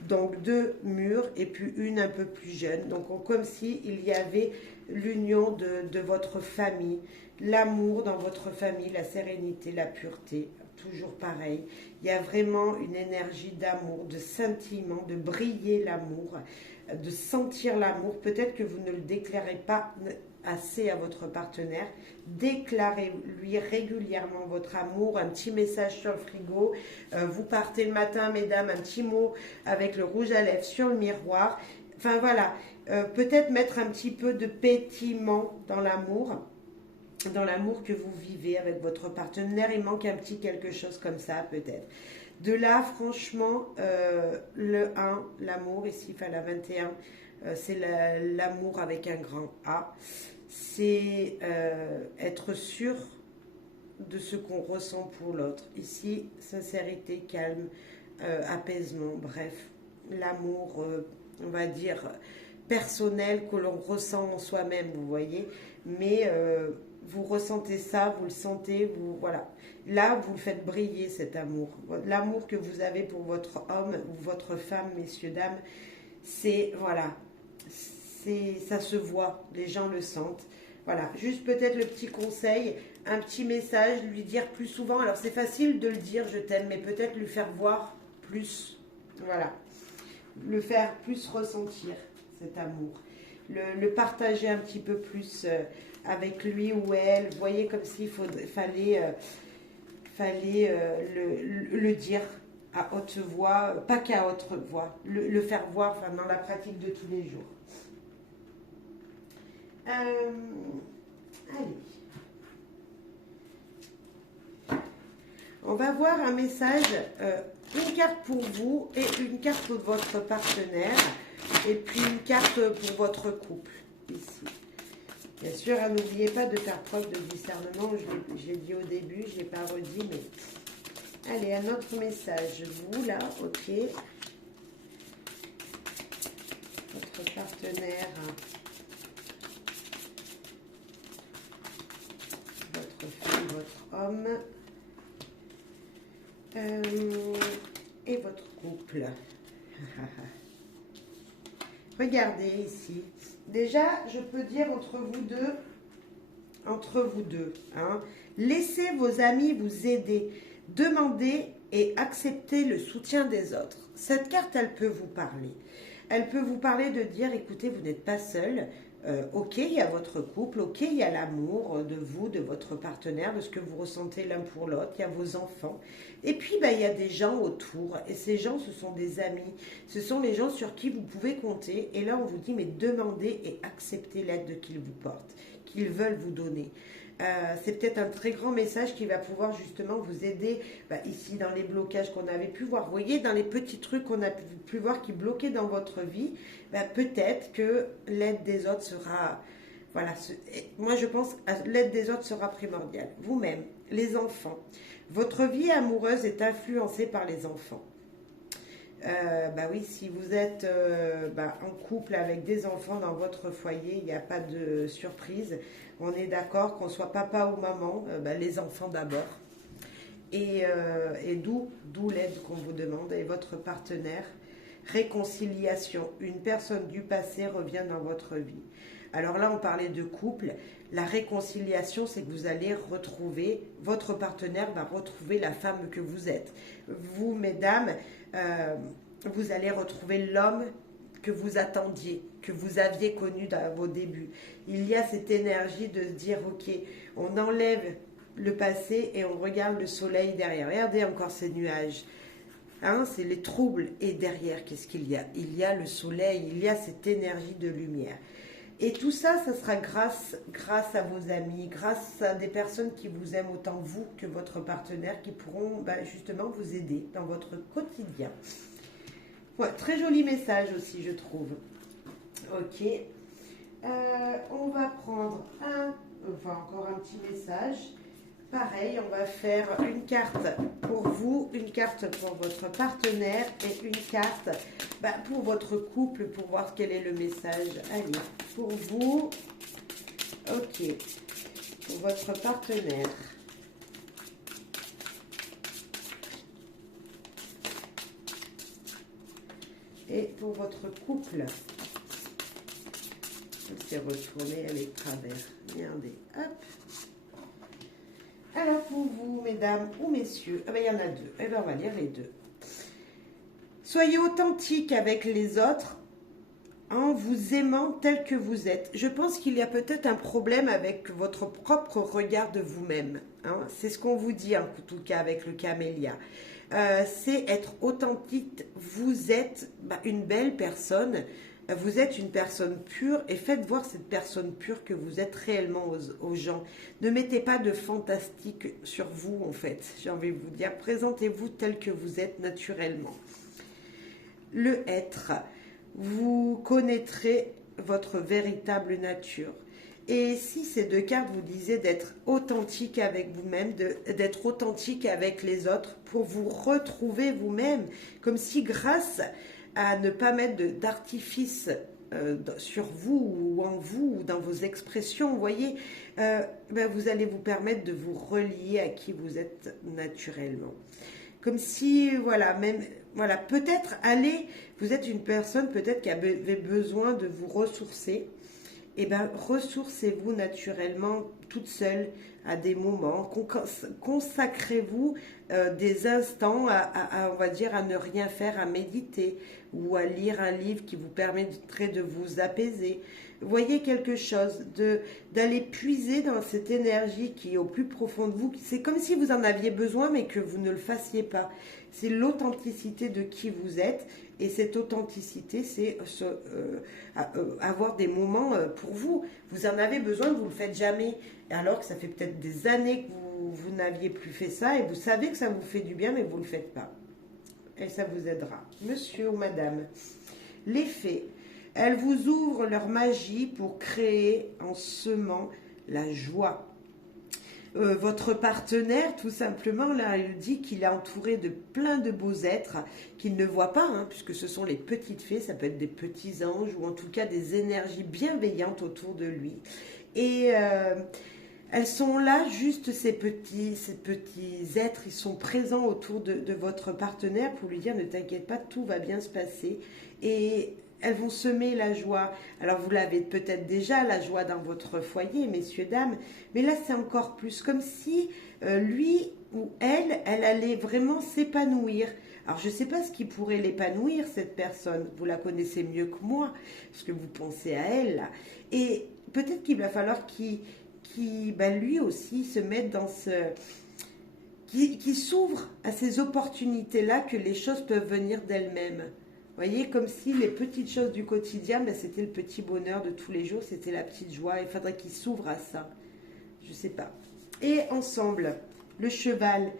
Donc 2 murs et puis une un peu plus jeune. Donc comme si il y avait l'union de votre famille, l'amour dans votre famille, la sérénité, la pureté, toujours pareil. Il y a vraiment une énergie d'amour, de sentiment, de briller l'amour, de sentir l'amour. Peut-être que vous ne le déclarez pas assez à votre partenaire. Déclarez-lui régulièrement votre amour, un petit message sur le frigo. Vous partez le matin, mesdames, un petit mot avec le rouge à lèvres sur le miroir. Enfin voilà, peut-être mettre un petit peu de pétillement dans l'amour que vous vivez avec votre partenaire. Il manque un petit quelque chose comme ça peut-être. De là, franchement, le 1, l'amour, ici, enfin la 21, c'est l'amour avec un grand A. C'est être sûr de ce qu'on ressent pour l'autre. Ici, sincérité, calme, apaisement, bref, l'amour, on va dire, personnel que l'on ressent en soi-même, vous voyez. Mais vous ressentez ça, vous le sentez, voilà. Là, vous le faites briller, cet amour. L'amour que vous avez pour votre homme ou votre femme, messieurs, dames, c'est, voilà, ça se voit, les gens le sentent. Voilà, juste peut-être le petit conseil, un petit message, lui dire plus souvent. Alors, c'est facile de le dire, je t'aime, mais peut-être lui faire voir plus. Voilà, le faire plus ressentir, cet amour. Le partager un petit peu plus avec lui ou elle. Vous voyez, comme s'il fallait le dire à haute voix, pas qu'à haute voix, le faire voir enfin, dans la pratique de tous les jours. Allez. On va voir un message, une carte pour vous et une carte pour votre partenaire et puis une carte pour votre couple ici. Bien sûr, n'oubliez pas de faire preuve de discernement, j'ai dit au début, je n'ai pas redit, mais allez, un autre message, vous là, ok, votre partenaire, votre fille, votre homme, et votre couple. Regardez ici. Déjà, je peux dire entre vous deux, hein, laissez vos amis vous aider. Demandez et acceptez le soutien des autres. Cette carte, elle peut vous parler. Elle peut vous parler de dire, écoutez, vous n'êtes pas seul. Ok, il y a votre couple, ok, il y a l'amour de vous, de votre partenaire, de ce que vous ressentez l'un pour l'autre, il y a vos enfants. Et puis, il y a des gens autour, et ces gens, ce sont des amis, ce sont les gens sur qui vous pouvez compter. Et là, on vous dit, mais demandez et acceptez l'aide qu'ils vous portent, qu'ils veulent vous donner. C'est peut-être un très grand message qui va pouvoir justement vous aider ici dans les blocages qu'on avait pu voir. Vous voyez, dans les petits trucs qu'on a pu voir qui bloquaient dans votre vie, peut-être que l'aide des autres sera... Voilà, moi je pense que l'aide des autres sera primordiale. Vous-même, les enfants. Votre vie amoureuse est influencée par les enfants. Oui, si vous êtes en couple avec des enfants dans votre foyer, il n'y a pas de surprise. On est d'accord qu'on soit papa ou maman, les enfants d'abord. Et d'où l'aide qu'on vous demande. Et votre partenaire, réconciliation. Une personne du passé revient dans votre vie. Alors là, on parlait de couple. La réconciliation, c'est que vous allez retrouver, votre partenaire va retrouver la femme que vous êtes. Vous, mesdames, vous allez retrouver l'homme que vous attendiez, que vous aviez connu dans vos débuts. Il y a cette énergie de se dire, ok, on enlève le passé et on regarde le soleil derrière. Regardez encore ces nuages. Hein, c'est les troubles. Et derrière, qu'est-ce qu'il y a? Il y a le soleil, il y a cette énergie de lumière. Et tout ça, ça sera grâce à vos amis, grâce à des personnes qui vous aiment autant vous que votre partenaire, qui pourront justement vous aider dans votre quotidien. Ouais, très joli message aussi, je trouve. Ok. On va prendre encore un petit message. Pareil, on va faire une carte pour vous, une carte pour votre partenaire et une carte pour votre couple, pour voir quel est le message. Allez, pour vous, ok, pour votre partenaire. Et pour votre couple, c'est retourné avec travers. Regardez, hop. Alors pour vous, mesdames ou messieurs, il y en a deux. On va lire les deux. Soyez authentiques avec les autres en vous aimant tel que vous êtes. Je pense qu'il y a peut-être un problème avec votre propre regard de vous-même. Hein. C'est ce qu'on vous dit en tout cas avec le camélia. C'est être authentique. Vous êtes une belle personne. Vous êtes une personne pure et faites voir cette personne pure que vous êtes réellement aux gens. Ne mettez pas de fantastique sur vous en fait. J'ai envie de vous dire, présentez-vous tel que vous êtes naturellement. Le être, vous connaîtrez votre véritable nature. Et si ces deux cartes vous disaient d'être authentique avec vous-même, d'être authentique avec les autres pour vous retrouver vous-même, comme si grâce à ne pas mettre d'artifice sur vous ou en vous ou dans vos expressions, vous voyez, vous allez vous permettre de vous relier à qui vous êtes naturellement. Comme si, peut-être vous êtes une personne peut-être qui avait besoin de vous ressourcer, ressourcez-vous naturellement toute seule à des moments. Consacrez-vous des instants on va dire, à ne rien faire, à méditer ou à lire un livre qui vous permettrait de vous apaiser. Voyez quelque chose, d'aller puiser dans cette énergie qui est au plus profond de vous. C'est comme si vous en aviez besoin, mais que vous ne le fassiez pas. C'est l'authenticité de qui vous êtes. Et cette authenticité, c'est avoir des moments pour vous. Vous en avez besoin, vous ne le faites jamais. Alors que ça fait peut-être des années que vous n'aviez plus fait ça. Et vous savez que ça vous fait du bien, mais vous ne le faites pas. Et ça vous aidera. Monsieur ou madame, les fées, elles vous ouvrent leur magie pour créer en semant la joie. Votre partenaire, tout simplement, là, il dit qu'il est entouré de plein de beaux êtres qu'il ne voit pas, hein, puisque ce sont les petites fées, ça peut être des petits anges ou en tout cas des énergies bienveillantes autour de lui. Et elles sont là, juste ces petits êtres, ils sont présents autour de votre partenaire pour lui dire ne t'inquiète pas, tout va bien se passer. Et elles vont semer la joie. Alors vous l'avez peut-être déjà, la joie dans votre foyer, messieurs, dames, mais là c'est encore plus comme si lui ou elle allait vraiment s'épanouir. Alors je ne sais pas ce qui pourrait l'épanouir, cette personne, vous la connaissez mieux que moi, parce que vous pensez à elle, là. Et peut-être qu'il va falloir qu'il lui aussi se mette dans ce... qui s'ouvre à ces opportunités-là, que les choses peuvent venir d'elles-mêmes. Vous voyez, comme si les petites choses du quotidien, c'était le petit bonheur de tous les jours, c'était la petite joie. Il faudrait qu'il s'ouvre à ça. Je ne sais pas. Et ensemble, le cheval,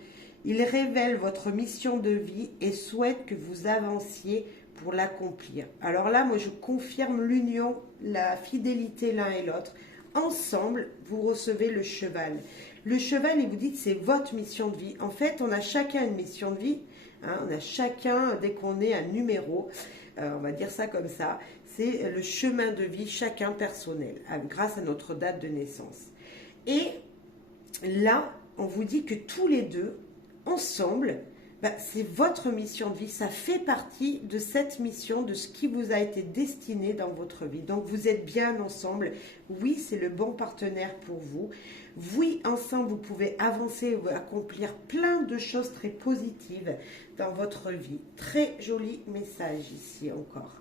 il révèle votre mission de vie et souhaite que vous avanciez pour l'accomplir. Alors là, moi, je confirme l'union, la fidélité l'un et l'autre. Ensemble, vous recevez le cheval. Le cheval, il vous dit que c'est votre mission de vie. En fait, on a chacun une mission de vie. Hein, on a chacun, dès qu'on est un numéro, on va dire ça comme ça, c'est le chemin de vie, chacun personnel, grâce à notre date de naissance. Et là, on vous dit que tous les deux, ensemble, c'est votre mission de vie, ça fait partie de cette mission, de ce qui vous a été destiné dans votre vie. Donc vous êtes bien ensemble, oui, c'est le bon partenaire pour vous. Oui, ensemble, vous pouvez avancer ou accomplir plein de choses très positives dans votre vie. Très joli message ici encore.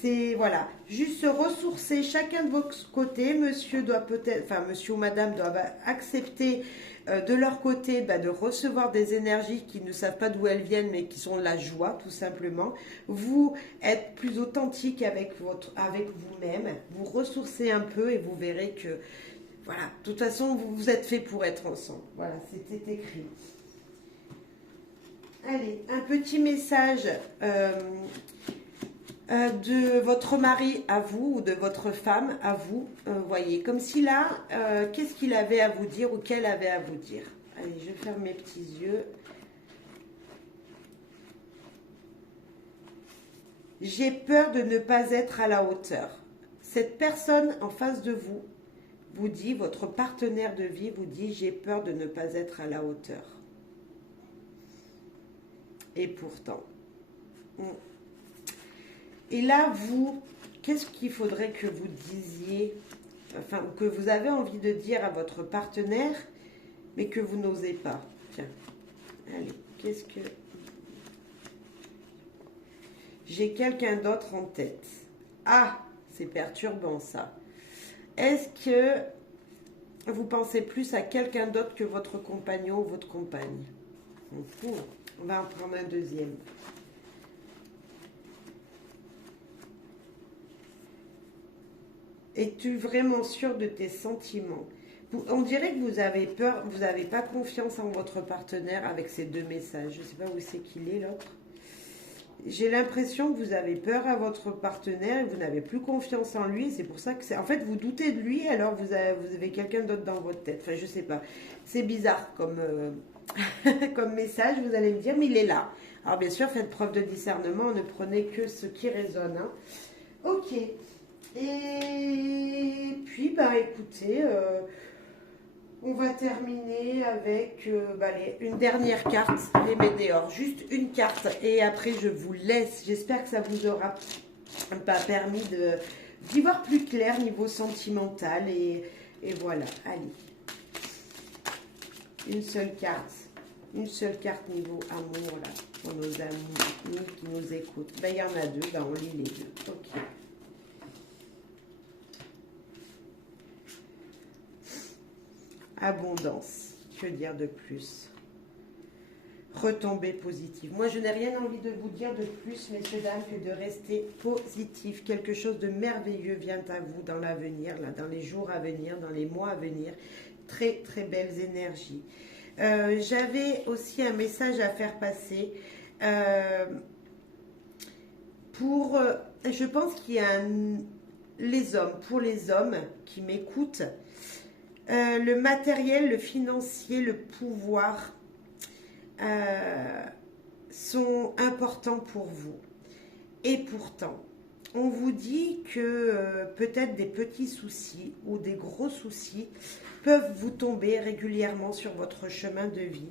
C'est, voilà, juste se ressourcer chacun de votre côté. Monsieur ou madame doivent accepter de leur côté de recevoir des énergies qui ne savent pas d'où elles viennent, mais qui sont de la joie, tout simplement. Vous êtes plus authentique avec vous-même. Vous ressourcez un peu et vous verrez que voilà, de toute façon, vous êtes fait pour être ensemble. Voilà, c'était écrit. Allez, un petit message de votre mari à vous ou de votre femme à vous. Voyez, comme si là, qu'est-ce qu'il avait à vous dire ou qu'elle avait à vous dire. Allez, je ferme mes petits yeux. J'ai peur de ne pas être à la hauteur. Cette personne en face de vous dit, votre partenaire de vie vous dit, j'ai peur de ne pas être à la hauteur. Et pourtant. Et là, vous, qu'est-ce qu'il faudrait que vous disiez, enfin, que vous avez envie de dire à votre partenaire, mais que vous n'osez pas. Tiens, allez, qu'est-ce que... J'ai quelqu'un d'autre en tête. Ah, c'est perturbant ça. Est-ce que vous pensez plus à quelqu'un d'autre que votre compagnon ou votre compagne? On va en prendre un deuxième. Es-tu vraiment sûr de tes sentiments? On dirait que vous avez peur, vous n'avez pas confiance en votre partenaire avec ces deux messages. Je ne sais pas où c'est qu'il est, l'autre. J'ai l'impression que vous avez peur à votre partenaire et vous n'avez plus confiance en lui. C'est pour ça que c'est... En fait, vous doutez de lui, alors vous avez quelqu'un d'autre dans votre tête. Enfin, je sais pas. C'est bizarre comme, comme message, vous allez me dire, mais il est là. Alors, bien sûr, faites preuve de discernement. Ne prenez que ce qui résonne. Hein. Ok. Et puis, écoutez... on va terminer avec une dernière carte, les météores. Juste une carte et après je vous laisse. J'espère que ça vous aura permis d'y voir plus clair niveau sentimental et Et voilà, allez. Une seule carte niveau amour, là, pour nos amis qui nous écoutent. Ben, il y en a deux, ben, on lit les deux. Ok. Abondance, que dire de plus? Retombée positive. Moi, je n'ai rien envie de vous dire de plus, messieurs, dames, que de rester positif. Quelque chose de merveilleux vient à vous dans l'avenir, là, dans les jours à venir, dans les mois à venir. Très, très belles énergies. J'avais aussi un message à faire passer. Je pense qu'il y a pour les hommes qui m'écoutent, le matériel, le financier, le pouvoir sont importants pour vous. Et pourtant, on vous dit que peut-être des petits soucis ou des gros soucis peuvent vous tomber régulièrement sur votre chemin de vie.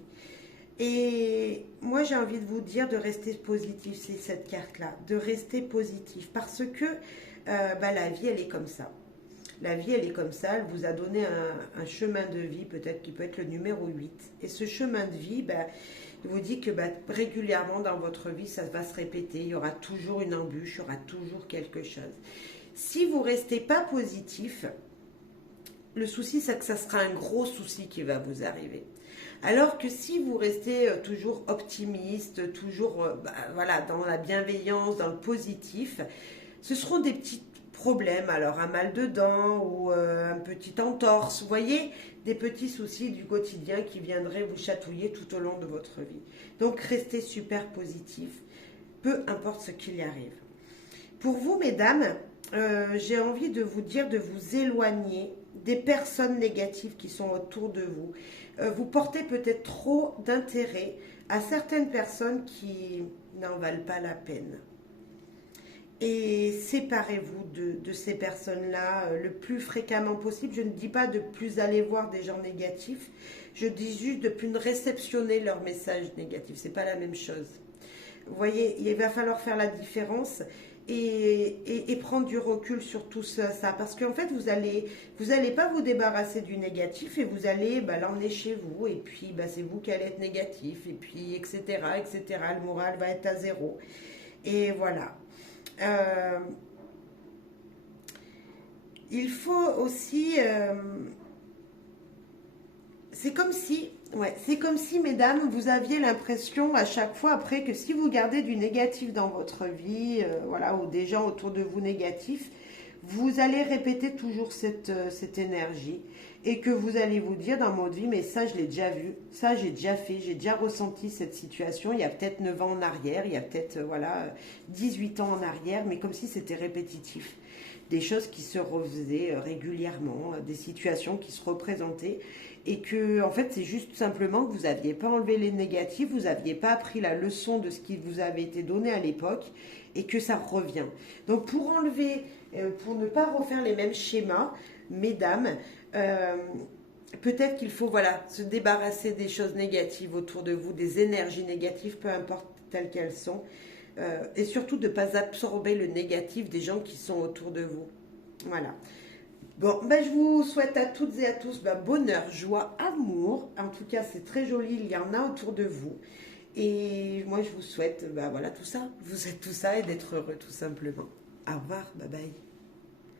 Et moi, j'ai envie de vous dire de rester positif, c'est cette carte-là, de rester positif, parce que la vie, elle est comme ça. La vie, elle est comme ça, elle vous a donné un chemin de vie, peut-être qui peut être le numéro 8. Et ce chemin de vie, il vous dit que régulièrement dans votre vie, ça va se répéter, il y aura toujours une embûche, il y aura toujours quelque chose. Si vous ne restez pas positif, le souci, c'est que ça sera un gros souci qui va vous arriver. Alors que si vous restez toujours optimiste, toujours voilà, dans la bienveillance, dans le positif, ce seront des petits problèmes, alors un mal de dents ou un petit entorse, vous voyez, des petits soucis du quotidien qui viendraient vous chatouiller tout au long de votre vie. Donc restez super positif, peu importe ce qu'il y arrive. Pour vous, mesdames, j'ai envie de vous dire de vous éloigner des personnes négatives qui sont autour de vous. Vous portez peut-être trop d'intérêt à certaines personnes qui n'en valent pas la peine. Et séparez-vous de ces personnes-là le plus fréquemment possible. Je ne dis pas de plus aller voir des gens négatifs, je dis juste de plus réceptionner leurs messages négatifs. C'est pas la même chose. Vous voyez, il va falloir faire la différence et prendre du recul sur tout ça, parce qu'en fait vous allez pas vous débarrasser du négatif et vous allez l'emmener chez vous et puis c'est vous qui allez être négatif et puis etc. Le moral va être à zéro et voilà. Il faut aussi c'est comme si, mesdames, vous aviez l'impression à chaque fois après que si vous gardez du négatif dans votre vie, voilà, ou des gens autour de vous négatifs, vous allez répéter toujours cette énergie et que vous allez vous dire dans votre vie, mais ça je l'ai déjà vu, ça j'ai déjà fait, j'ai déjà ressenti cette situation, il y a peut-être 9 ans en arrière, il y a peut-être 18 ans en arrière, mais comme si c'était répétitif. Des choses qui se refaisaient régulièrement, des situations qui se représentaient et que en fait c'est juste simplement que vous n'aviez pas enlevé les négatifs, vous n'aviez pas appris la leçon de ce qui vous avait été donné à l'époque et que ça revient. Donc pour enlever, pour ne pas refaire les mêmes schémas, mesdames, peut-être qu'il faut se débarrasser des choses négatives autour de vous, des énergies négatives, peu importe telles qu'elles sont. Et surtout de ne pas absorber le négatif des gens qui sont autour de vous. Voilà. Bon, je vous souhaite à toutes et à tous bonheur, joie, amour. En tout cas, c'est très joli, il y en a autour de vous. Et moi, je vous souhaite tout ça. Vous êtes tout ça et d'être heureux tout simplement. Au revoir, bye bye.